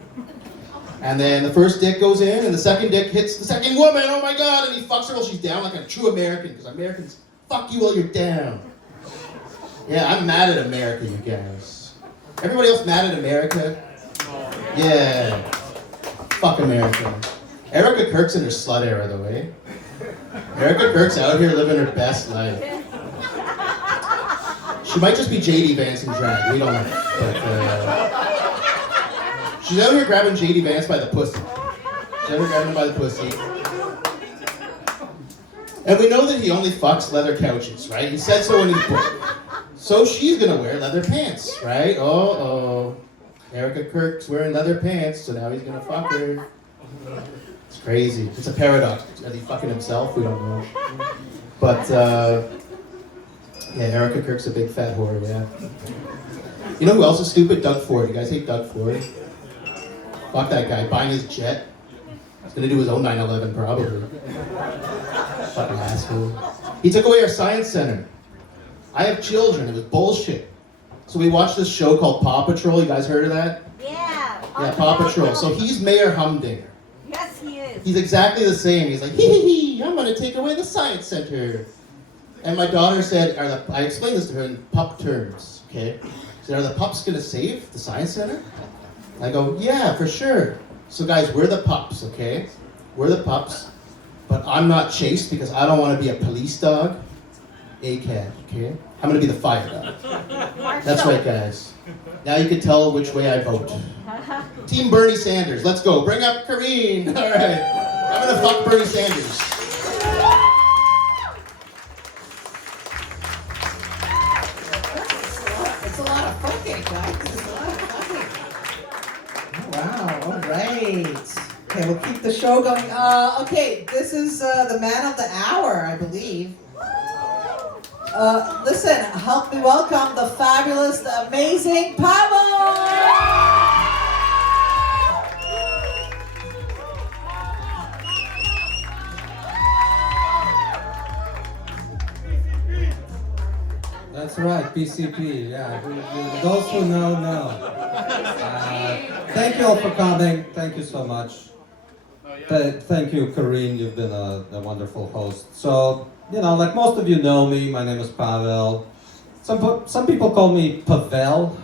And then the first dick goes in, and the second dick hits the second woman. Oh my god! And he fucks her while she's down like a true American, because Americans fuck you while you're down. Yeah, I'm mad at America, you guys. Everybody else mad at America? Yeah. Fuck America. Erica Kirk's in her slut era, though, eh? Erica Kirk's out here living her best life. She might just be JD Vance in drag, we don't know. But, she's out here grabbing JD Vance by the pussy. She's out here grabbing him by the pussy. And we know that he only fucks leather couches, right? He said so in his book. So she's gonna wear leather pants, right? Uh-oh. Erica Kirk's wearing leather pants, so now he's gonna fuck her. It's crazy. It's a paradox. Is he fucking himself? We don't know. But, yeah, Erica Kirk's a big fat whore, yeah. You know who else is stupid? Doug Ford. You guys hate Doug Ford? Fuck that guy. Buying his jet. He's gonna do his own 9/11 probably. Fucking asshole. He took away our science center. I have children. It was bullshit. So we watched this show called Paw Patrol. You guys heard of that? Yeah. Yeah, Paw Patrol. So he's Mayor Humdinger. Yes, he is. He's exactly the same. He's like, hee hee hee, I'm gonna take away the science center. And my daughter said, I explained this to her in pup terms, okay? She said, are the pups gonna save the science center? I go, yeah, for sure. So guys, we're the pups, okay? We're the pups, but I'm not chased because I don't wanna be a police dog, ACAD, okay? I'm gonna be the fire dog. That's right, guys. Now you can tell which way I vote. Team Bernie Sanders, let's go. Bring up Karine. All right. I'm gonna fuck Bernie Sanders. It's a lot of fucking, guys. It's a lot of fucking. Oh, wow, all right. Okay, we'll keep the show going. Okay, this is the man of the hour, I believe. Listen, help me welcome the fabulous, the amazing Pavel! That's right, PCP, yeah. Those who know, know. Thank you all for coming. Thank you so much. Thank you, Karine. You've been a wonderful host. So, you know, like most of you know me, my name is Pavel. Some people call me Pavel.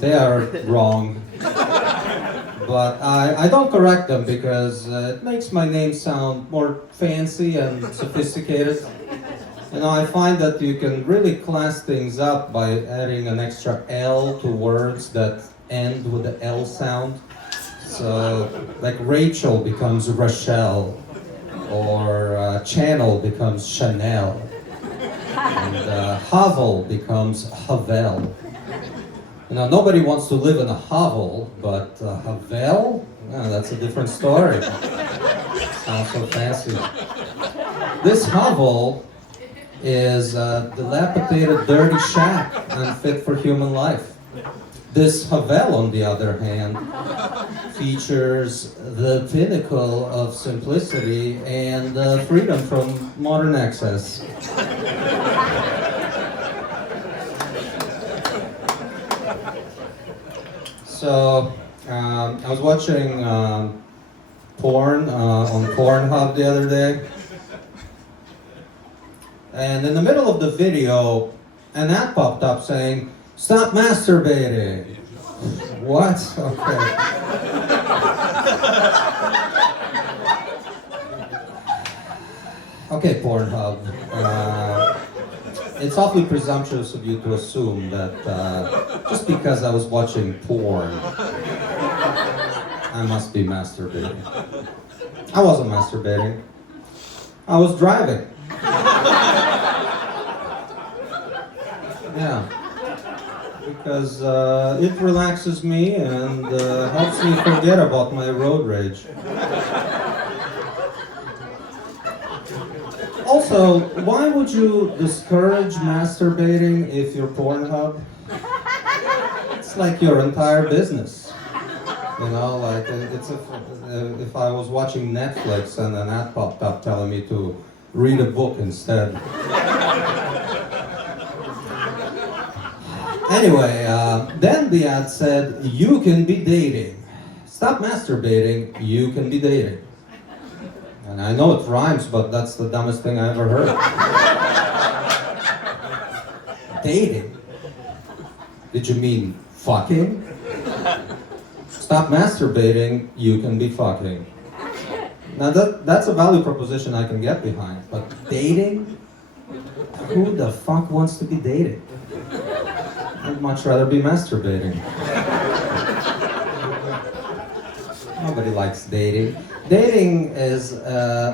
They are wrong. But I don't correct them because it makes my name sound more fancy and sophisticated. You know, I find that you can really class things up by adding an extra L to words that end with the L sound. So, like Rachel becomes Rochelle, or Channel becomes Chanel, and Havel becomes Havel. You know, nobody wants to live in a hovel, but Havel? That's a different story. Sounds so fancy. This hovel is a dilapidated, dirty shack, unfit for human life. This Havel, on the other hand, features the pinnacle of simplicity and freedom from modern excess. So, I was watching porn on Pornhub the other day. And in the middle of the video, an ad popped up saying, "Stop masturbating." What? Okay. Okay, Pornhub. It's awfully presumptuous of you to assume that just because I was watching porn, I must be masturbating. I wasn't masturbating. I was driving. Yeah. Because it relaxes me and helps me forget about my road rage. Also, why would you discourage masturbating if you're Pornhub? It's like your entire business. You know, like it's if I was watching Netflix and an ad popped up telling me to read a book instead. Anyway, then the ad said, you can be dating. Stop masturbating, you can be dating. And I know it rhymes, but that's the dumbest thing I ever heard. Dating? Did you mean fucking? Stop masturbating, you can be fucking. Now that's a value proposition I can get behind, but dating? Who the fuck wants to be dating? I'd much rather be masturbating. Nobody likes dating. Dating is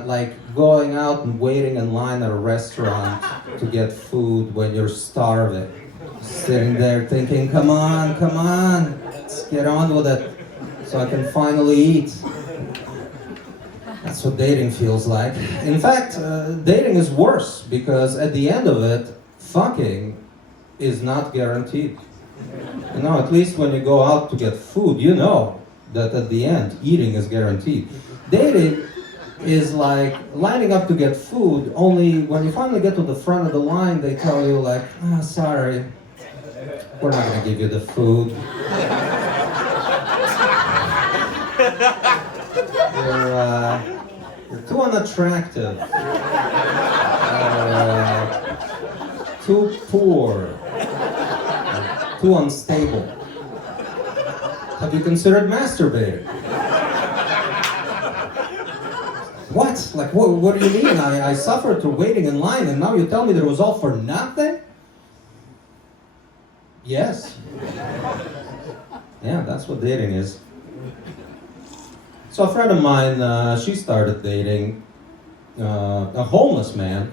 like going out and waiting in line at a restaurant to get food when you're starving. Sitting there thinking, come on, let's get on with it so I can finally eat. That's what dating feels like. In fact, dating is worse because at the end of it, fucking is not guaranteed. You know, at least when you go out to get food, you know that at the end, eating is guaranteed. Dating is like lining up to get food, only when you finally get to the front of the line, they tell you like, oh, sorry, we're not gonna give you the food. You're too unattractive. Too poor. Too unstable. Have you considered masturbating? What? Like, what do you mean? I suffered through waiting in line and now you tell me that it was all for nothing? Yes. Yeah, that's what dating is. So a friend of mine, she started dating a homeless man.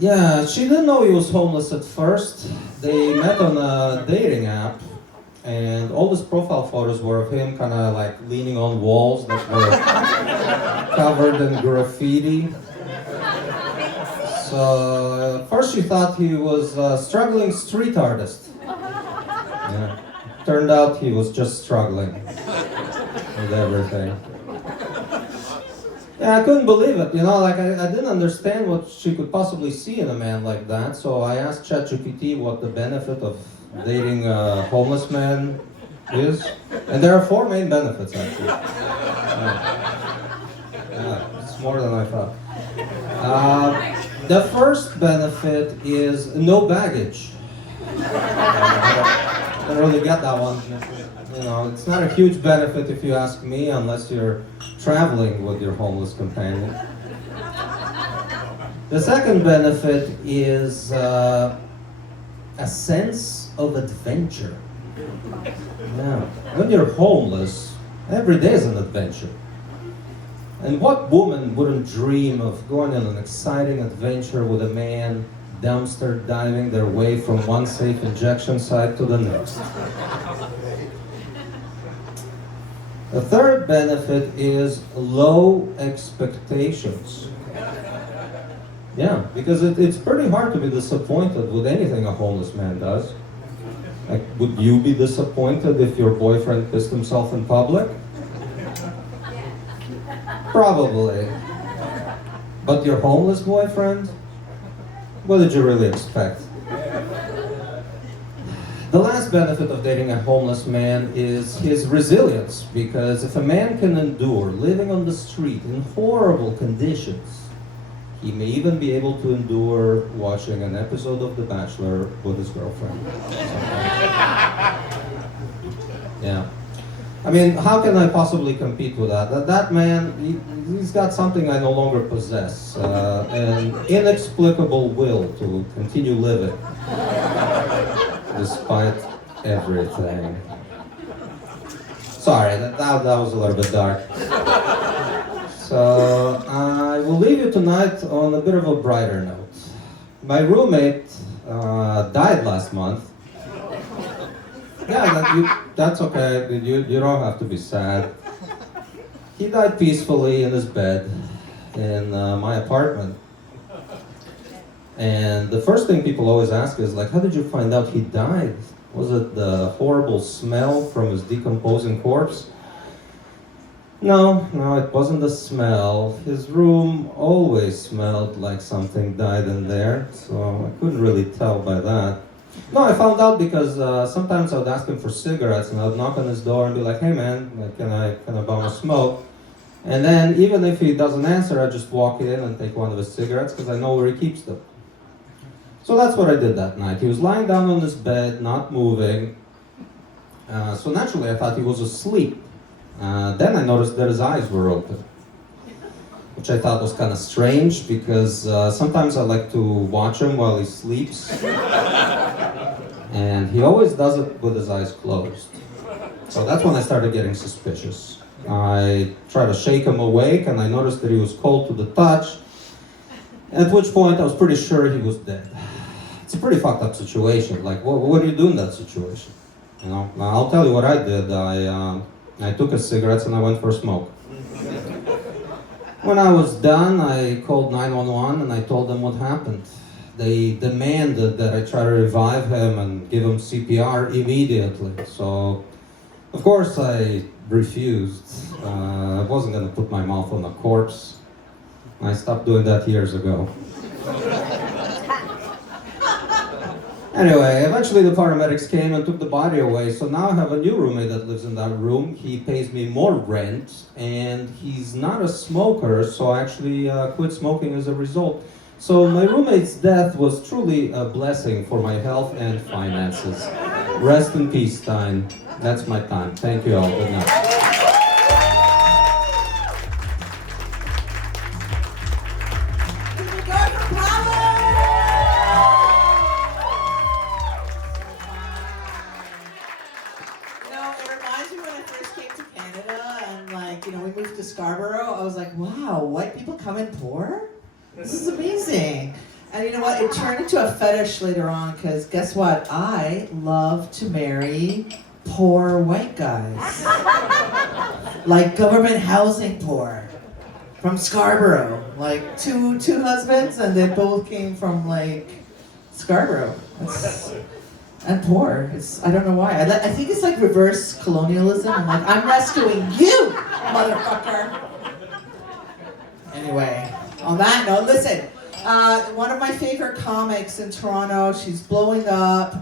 Yeah, she didn't know he was homeless at first. They met on a dating app, and all his profile photos were of him kind of like leaning on walls that were covered in graffiti. So first she thought he was a struggling street artist. Yeah. Turned out he was just struggling with everything. Yeah, I couldn't believe it, you know, like I didn't understand what she could possibly see in a man like that, so I asked ChatGPT what the benefit of dating a homeless man is, and there are 4 main benefits actually. Yeah, it's more than I thought. The first benefit is no baggage. I don't really get that one. You know, it's not a huge benefit if you ask me, unless you're traveling with your homeless companion. The second benefit is a sense of adventure. Yeah. When you're homeless, every day is an adventure. And what woman wouldn't dream of going on an exciting adventure with a man dumpster diving their way from one safe injection site to the next? The third benefit is low expectations. Yeah, because it's pretty hard to be disappointed with anything a homeless man does. Like, would you be disappointed if your boyfriend pissed himself in public? Probably. But your homeless boyfriend? What did you really expect? The last benefit of dating a homeless man is his resilience, because if a man can endure living on the street in horrible conditions, he may even be able to endure watching an episode of The Bachelor with his girlfriend. Yeah. I mean, how can I possibly compete with that? That man, he's got something I no longer possess, an inexplicable will to continue living, despite everything. Sorry, that was a little bit dark. So I will leave you tonight on a bit of a brighter note. My roommate died last month. Yeah, that's okay. You don't have to be sad. He died peacefully in his bed in my apartment. And the first thing people always ask is like, how did you find out he died? Was it the horrible smell from his decomposing corpse? No, it wasn't the smell. His room always smelled like something died in there, so I couldn't really tell by that. No, I found out because sometimes I would ask him for cigarettes and I would knock on his door and be like, hey man, can I bum a smoke? And then even if he doesn't answer, I just walk in and take one of his cigarettes because I know where he keeps them. So that's what I did that night. He was lying down on his bed, not moving. So naturally I thought he was asleep. Then I noticed that his eyes were open, which I thought was kind of strange because sometimes I like to watch him while he sleeps. And he always does it with his eyes closed. So that's when I started getting suspicious. I tried to shake him awake and I noticed that he was cold to the touch. At which point I was pretty sure he was dead. It's a pretty fucked up situation. Like, what do you do in that situation? You know, I'll tell you what I did. I took his cigarettes and I went for a smoke. When I was done, I called 911 and I told them what happened. They demanded that I try to revive him and give him CPR immediately. So, of course, I refused. I wasn't going to put my mouth on a corpse. I stopped doing that years ago. Anyway, eventually the paramedics came and took the body away, so now I have a new roommate that lives in that room. He pays me more rent, and he's not a smoker, so I actually quit smoking as a result. So my roommate's death was truly a blessing for my health and finances. Rest in peace, Stein. That's my time. Thank you all. Good night. Scarborough, I was like, wow, white people come in poor? This is amazing. And you know what? It turned into a fetish later on because guess what? I love to marry poor white guys. Like government housing poor. From Scarborough. Like two husbands and they both came from like Scarborough. And poor. I don't know why. I think it's like reverse colonialism. I'm like, I'm rescuing you, motherfucker. Anyway, on that note, listen. One of my favorite comics in Toronto. She's blowing up.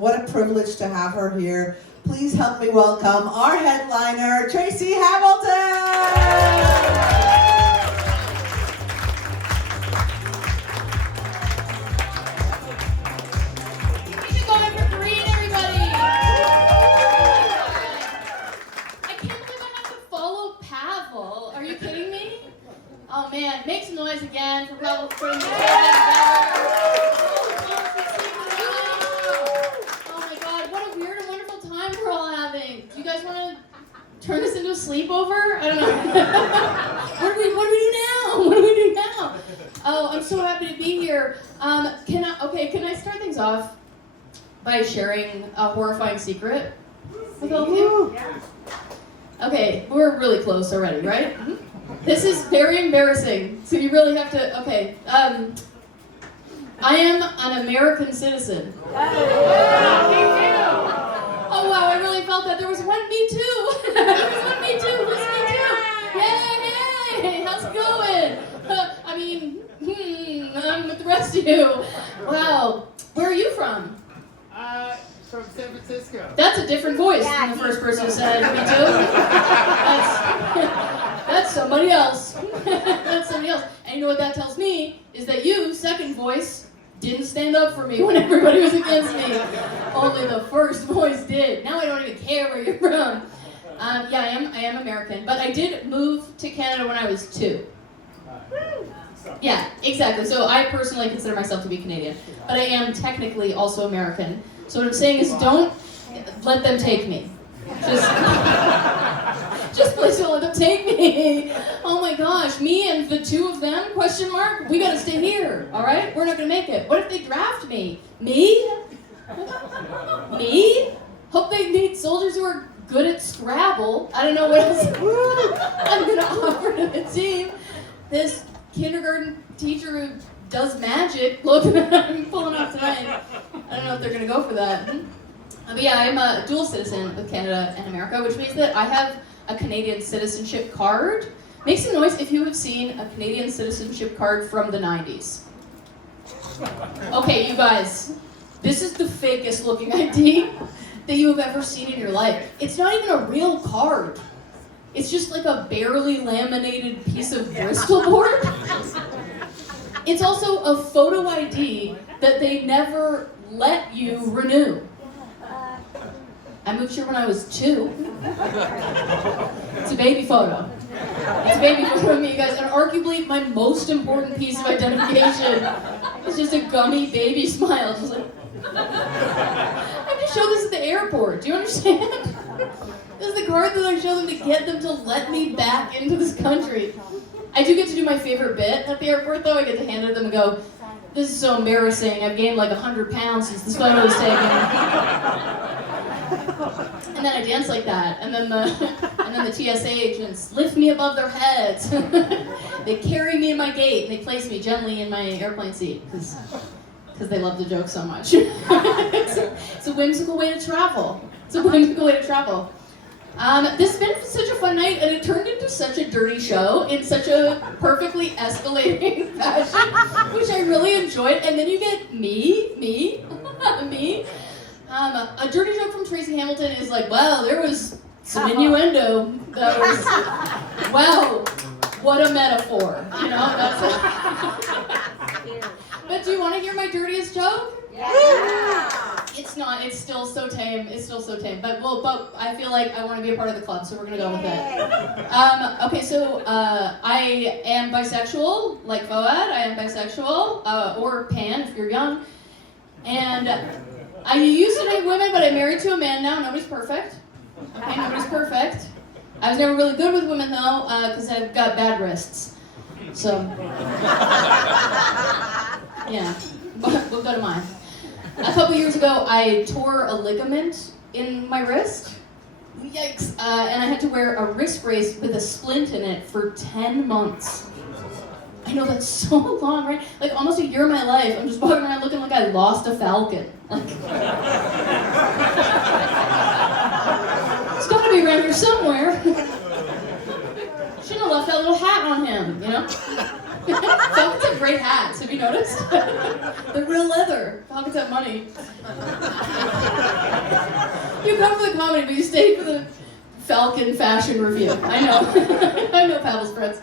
What a privilege to have her here. Please help me welcome our headliner, Tracy Hamilton. Oh man, make some noise again for Pavel. Oh my god, what a weird and wonderful time we're all having. Do you guys want to turn this into a sleepover? I don't know. What do we do now? Oh, I'm so happy to be here. Can I start things off by sharing a horrifying secret with all of you? Okay, we're really close already, right? Mm-hmm. This is very embarrassing, so you really have to, okay. I am an American citizen. Oh wow, I really felt that. There was one me too. There was one me too. Who's me too? Yay! How's it going? I'm with the rest of you. Wow. Where are you from? From San Francisco. That's a different voice than the first person who said me too. That's somebody else. That's somebody else. And you know what that tells me is that you, second voice, didn't stand up for me when everybody was against me. Only the first voice did. Now I don't even care where you're from. Yeah, I am American, but I did move to Canada when I was 2. Yeah, exactly. So I personally consider myself to be Canadian, but I am technically also American. So what I'm saying is don't let them take me. Just please don't let them take me. Oh my gosh, me and the two of them, question mark, we gotta stay here, all right? We're not gonna make it. What if they draft me? Me? Me? Hope they need soldiers who are good at Scrabble. I don't know what else I'm gonna offer to the team. This kindergarten teacher who does magic, look, I'm pulling up tonight. I don't know if they're gonna go for that. But yeah, I'm a dual citizen with Canada and America, which means that I have a Canadian citizenship card. Make some noise if you have seen a Canadian citizenship card from the 90s. Okay, you guys, this is the fakest looking ID that you have ever seen in your life. It's not even a real card. It's just like a barely laminated piece of Bristol board. It's also a photo ID that they never let you renew. I moved here when I was 2. It's a baby photo. It's a baby photo of me, you guys, and arguably my most important piece of identification is just a gummy baby smile. Just like, I just show this at the airport. Do you understand? This is the card that I show them to get them to let me back into this country. I do get to do my favorite bit at the airport, though. I get to hand it to them and go, "This is so embarrassing. I've gained like 100 pounds since this photo was taken." And then I dance like that, and then the TSA agents lift me above their heads. They carry me in my gate, and they place me gently in my airplane seat, because they love the joke so much. It's a whimsical way to travel. It's a whimsical way to travel. This has been such a fun night, and it turned into such a dirty show in such a perfectly escalating fashion, which I really enjoyed. And then you get me. A dirty joke from Tracy Hamilton is like, well, there was some innuendo that was, wow, what a metaphor, you know? But do you want to hear my dirtiest joke? Yeah. It's not, it's still so tame, but I feel like I want to be a part of the club, so we're going to go with it. Okay, so I am bisexual, like Foad, I am bisexual, or pan if you're young, and I used to date women, but I'm married to a man now. Nobody's perfect. Okay, nobody's perfect. I was never really good with women, though, because I've got bad wrists. So, yeah, we'll go to mine. A couple years ago, I tore a ligament in my wrist. Yikes. And I had to wear a wrist brace with a splint in it for 10 months. I know, that's so long, right? Like almost a year of my life, I'm just walking around looking like I lost a falcon. Like, it's gotta be around here somewhere. Shouldn't have left that little hat on him, you know? Falcons have great hats, have you noticed? They're real leather. Falcons have money. You come for the comedy, but you stay for the Falcon fashion review. I know. I know Pavel's friends.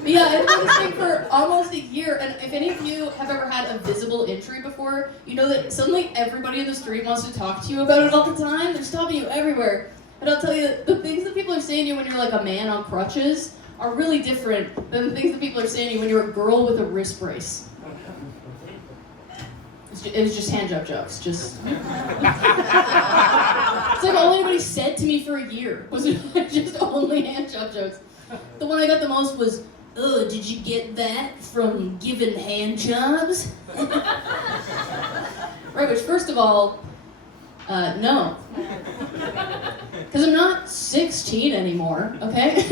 But yeah, I've been this thing for almost a year, and if any of you have ever had a visible injury before, you know that suddenly everybody in the street wants to talk to you about it all the time. They're stopping you everywhere. And I'll tell you, the things that people are saying to you when you're like a man on crutches are really different than the things that people are saying to you when you're a girl with a wrist brace. It was just hand job jokes, just... It's like all anybody said to me for a year was just only hand job jokes. The one I got the most was, "Oh, did you get that from giving hand jobs?" Right, which first of all, no. Because I'm not 16 anymore, okay?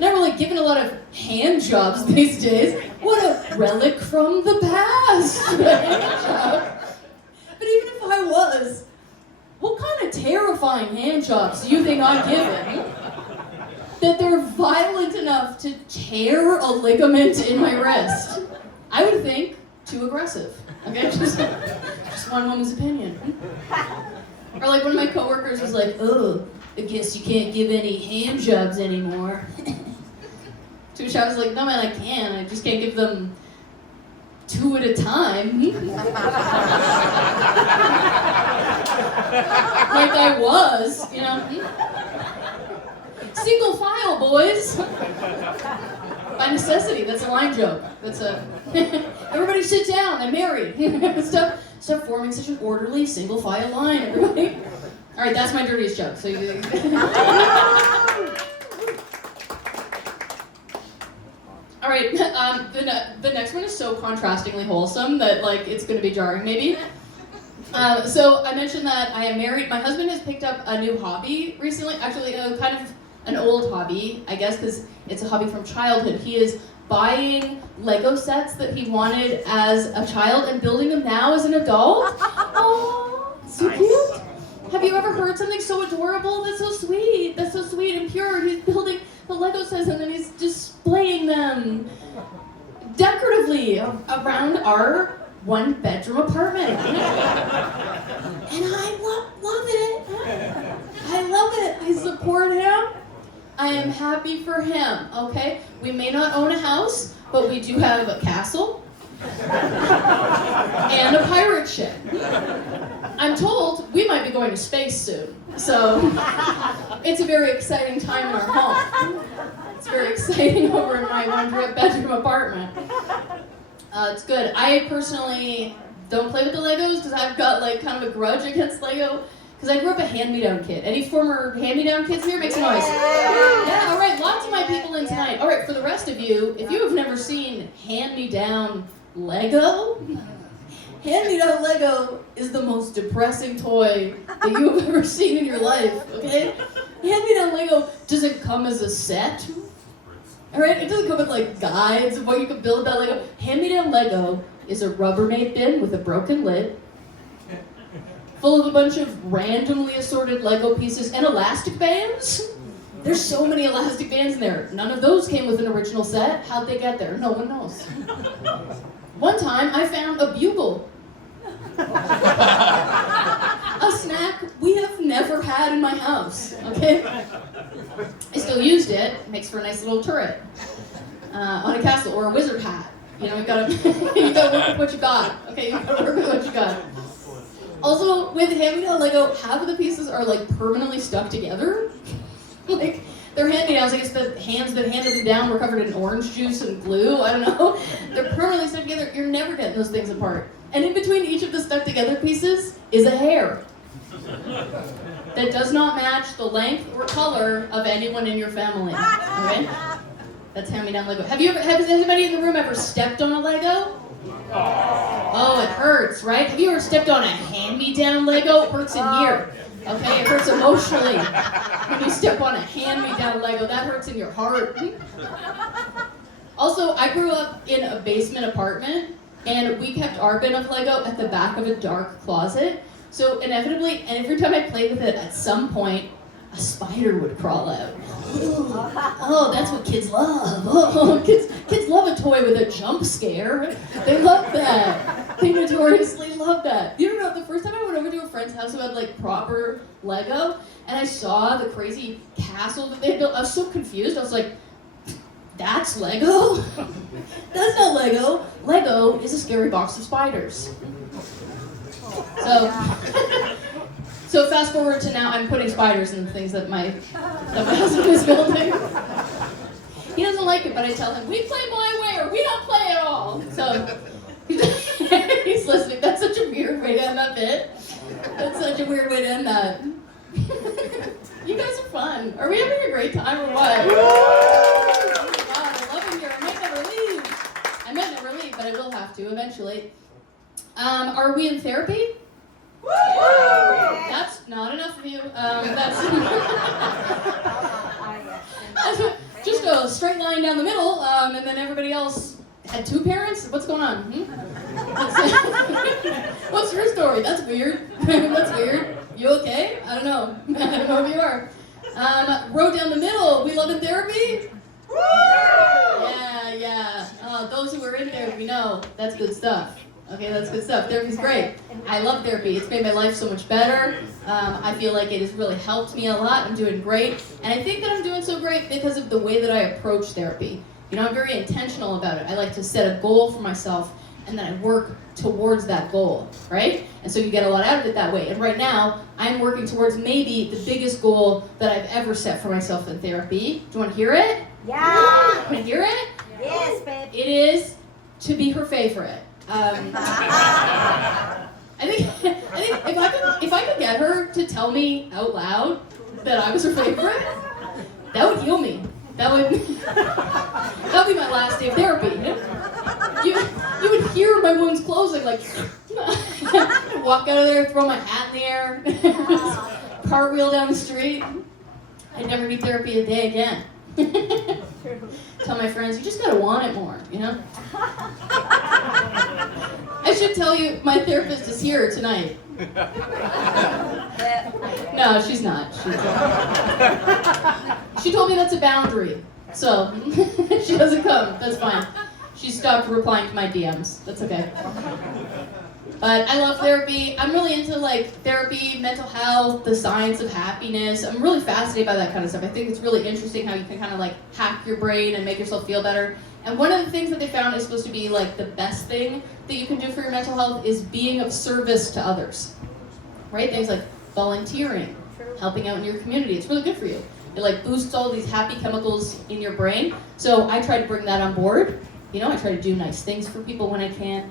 Not really giving a lot of hand jobs these days. What a relic from the past! Hand job. But even if I was, what kind of terrifying hand jobs do you think I'm giving? That they're violent enough to tear a ligament in my wrist? I would think too aggressive. Okay, just one woman's opinion. Or like one of my coworkers was like, "Oh, I guess you can't give any hand jobs anymore." To which I was like, "No man, I can. I just can't give them 2 at a time." Like I was, you know. Single file, boys. By necessity, that's a line joke. That's a everybody sit down, I'm married. Stop forming such an orderly single file line, everybody. All right, that's my dirtiest joke. So you. All right, the next one is so contrastingly wholesome that like it's going to be jarring maybe. So I mentioned that I am married. My husband has picked up a new hobby recently. Actually, kind of an old hobby, I guess, because it's a hobby from childhood. He is buying Lego sets that he wanted as a child and building them now as an adult. Oh, so cute. Have you ever heard something so adorable? That's so sweet. That's so sweet and pure. He's building the Lego sets and then he's displaying them decoratively around our one-bedroom apartment. And I love it. I love it. I support him. I am happy for him, okay? We may not own a house, but we do have a castle and a pirate ship. I'm told we might be going to space soon, so it's a very exciting time in our home. It's very exciting over in my one-bedroom apartment. It's good. I personally don't play with the Legos because I've got like kind of a grudge against Lego. Because I grew up a hand-me-down kid. Any former hand-me-down kids here? Make some noise. Yeah, all right, lots of my people in tonight. All right, for the rest of you, if you have never seen hand-me-down Lego, hand-me-down Lego is the most depressing toy that you have ever seen in your life, okay? Hand-me-down Lego doesn't come as a set. All right, it doesn't come with like guides of what you can build that Lego. Hand-me-down Lego is a Rubbermaid bin with a broken lid, full of a bunch of randomly assorted Lego pieces and elastic bands. There's so many elastic bands in there. None of those came with an original set. How'd they get there? No one knows. One time, I found a bugle. A snack we have never had in my house, okay? I still used it. It makes for a nice little turret on a castle or a wizard hat. You know, you gotta work with what you got. Okay, you gotta work with what you got. Also, with hand-me-down Lego, half of the pieces are like permanently stuck together. Like, they're hand-me-downs. I guess the hands that handed them down were covered in orange juice and glue. I don't know. They're permanently stuck together. You're never getting those things apart. And in between each of the stuck together pieces is a hair that does not match the length or color of anyone in your family. Alright? That's hand-me-down Lego. Has anybody in the room ever stepped on a Lego? Oh, it hurts, right? Have you ever stepped on a hand-me-down Lego? It hurts in here. Okay, it hurts emotionally. When you step on a hand-me-down Lego, that hurts in your heart. Also, I grew up in a basement apartment, and we kept our bin of Lego at the back of a dark closet. So inevitably, and every time I played with it, at some point, a spider would crawl out. Oh, that's what kids love. Oh, kids love a toy with a jump scare. They love that. They notoriously love that. You know, the first time I went over to a friend's house who had like proper Lego, and I saw the crazy castle that they had built, I was so confused. I was like, that's Lego? That's not Lego. Lego is a scary box of spiders. So fast forward to now, I'm putting spiders in the things that my husband is building. He doesn't like it, but I tell him, we play my way or we don't play at all. So he's listening. That's such a weird way to end that bit. That's such a weird way to end that. You guys are fun. Are we having a great time or what? Oh my God, I love it here. I might never leave, but I will have to eventually. Are we in therapy? That's not enough of you. That's just a straight line down the middle, and then everybody else had two parents? What's going on? What's your story? That's weird. That's weird. You okay? I don't know. I don't know if you are. Row down the middle. We love in therapy? Yeah. Those who are in therapy know that's good stuff. Okay, that's good stuff. Therapy's great. I love therapy. It's made my life so much better. I feel like it has really helped me a lot. I'm doing great. And I think that I'm doing so great because of the way that I approach therapy. You know, I'm very intentional about it. I like to set a goal for myself and then I work towards that goal, right? And so you get a lot out of it that way. And right now, I'm working towards maybe the biggest goal that I've ever set for myself in therapy. Do you want to hear it? Yeah. Want to hear it? Yes, babe. It is to be her favorite. I think if I could get her to tell me out loud that I was her favorite, that would heal me. That would be my last day of therapy. You would hear my wounds closing, like, walk out of there, throw my hat in the air, cartwheel down the street. I'd never need therapy a day again. Tell my friends, you just gotta want it more, you know? I should tell you, my therapist is here tonight. No, she's not. She told me that's a boundary, so she doesn't come. That's fine. She stopped replying to my DMs. That's okay. But I love therapy. I'm really into like therapy, mental health, the science of happiness. I'm really fascinated by that kind of stuff. I think it's really interesting how you can kind of like hack your brain and make yourself feel better. And one of the things that they found is supposed to be like the best thing that you can do for your mental health is being of service to others. Right? Things like volunteering, helping out in your community. It's really good for you. It like boosts all these happy chemicals in your brain. So I try to bring that on board. You know, I try to do nice things for people when I can.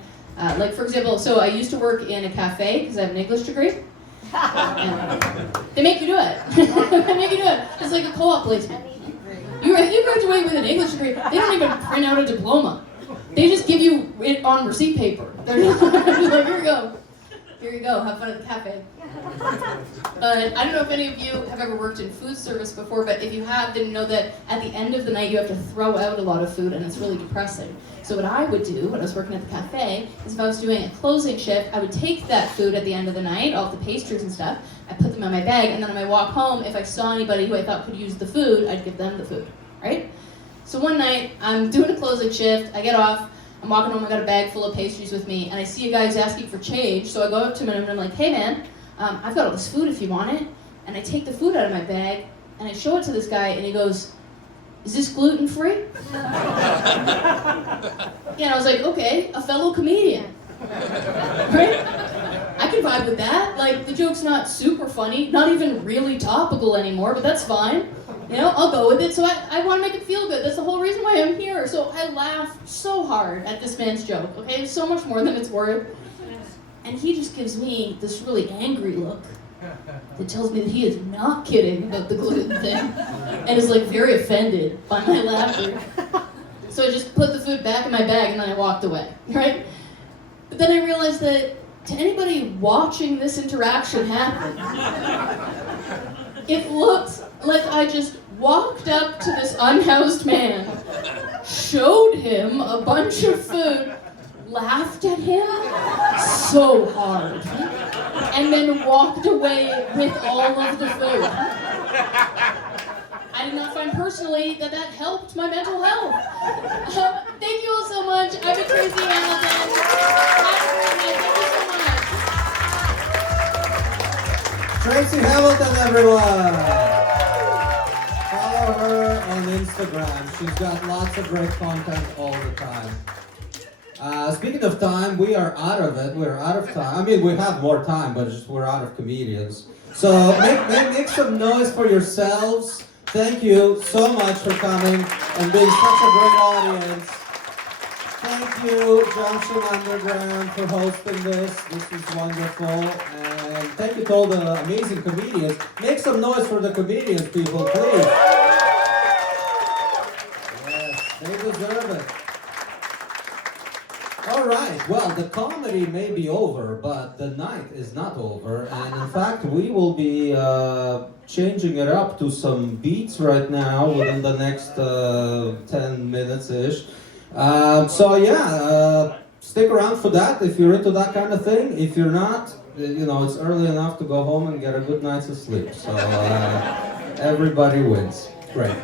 Like for example, so I used to work in a cafe because I have an English degree. And they make you do it. They make you do it. It's like a co-op placement. You graduate with an English degree, they don't even print out a diploma. They just give you it on receipt paper. They're just like, here you go. Here you go, have fun at the cafe. But I don't know if any of you have ever worked in food service before, but if you have, then you know that at the end of the night you have to throw out a lot of food and it's really depressing. So what I would do when I was working at the cafe is if I was doing a closing shift, I would take that food at the end of the night, all the pastries and stuff, I put them in my bag, and then on my walk home, if I saw anybody who I thought could use the food, I'd give them the food, right? So one night, I'm doing a closing shift, I get off, I'm walking home, I got a bag full of pastries with me, and I see a guy who's asking for change, so I go up to him and I'm like, hey man, I've got all this food if you want it. And I take the food out of my bag, and I show it to this guy, and he goes, is this gluten-free? Yeah, and I was like, okay, a fellow comedian. Right? I can vibe with that. Like, the joke's not super funny, not even really topical anymore, but that's fine. You know, I'll go with it. So I want to make it feel good. That's the whole reason why I'm here. So I laugh so hard at this man's joke, okay? It's so much more than it's worth. And he just gives me this really angry look that tells me that he is not kidding about the gluten thing and is like very offended by my laughter. So I just put the food back in my bag and then I walked away, right? But then I realized that to anybody watching this interaction happen, it looked like I just walked up to this unhoused man, showed him a bunch of food, laughed at him so hard, and then walked away with all of the food. I did not find personally that helped my mental health. Thank you all so much. I've been Tracy Hamilton. Have a great night. Thank you so much. Tracy Hamilton, everyone! Follow her on Instagram. She's got lots of great content all the time. Speaking of time, we are out of it. We're out of time. I mean, we have more time, but just we're out of comedians. So make some noise for yourselves. Thank you so much for coming and being such a great audience. Thank you, Junction Underground, for hosting this. This is wonderful. And thank you to all the amazing comedians. Make some noise for the comedians, people, please. Yes, they deserve it. All right, well, the comedy may be over, but the night is not over. And in fact, we will be changing it up to some beats right now within the next 10 minutes-ish. So yeah, stick around for that if you're into that kind of thing. If you're not, you know, it's early enough to go home and get a good night's sleep. So everybody wins. Great.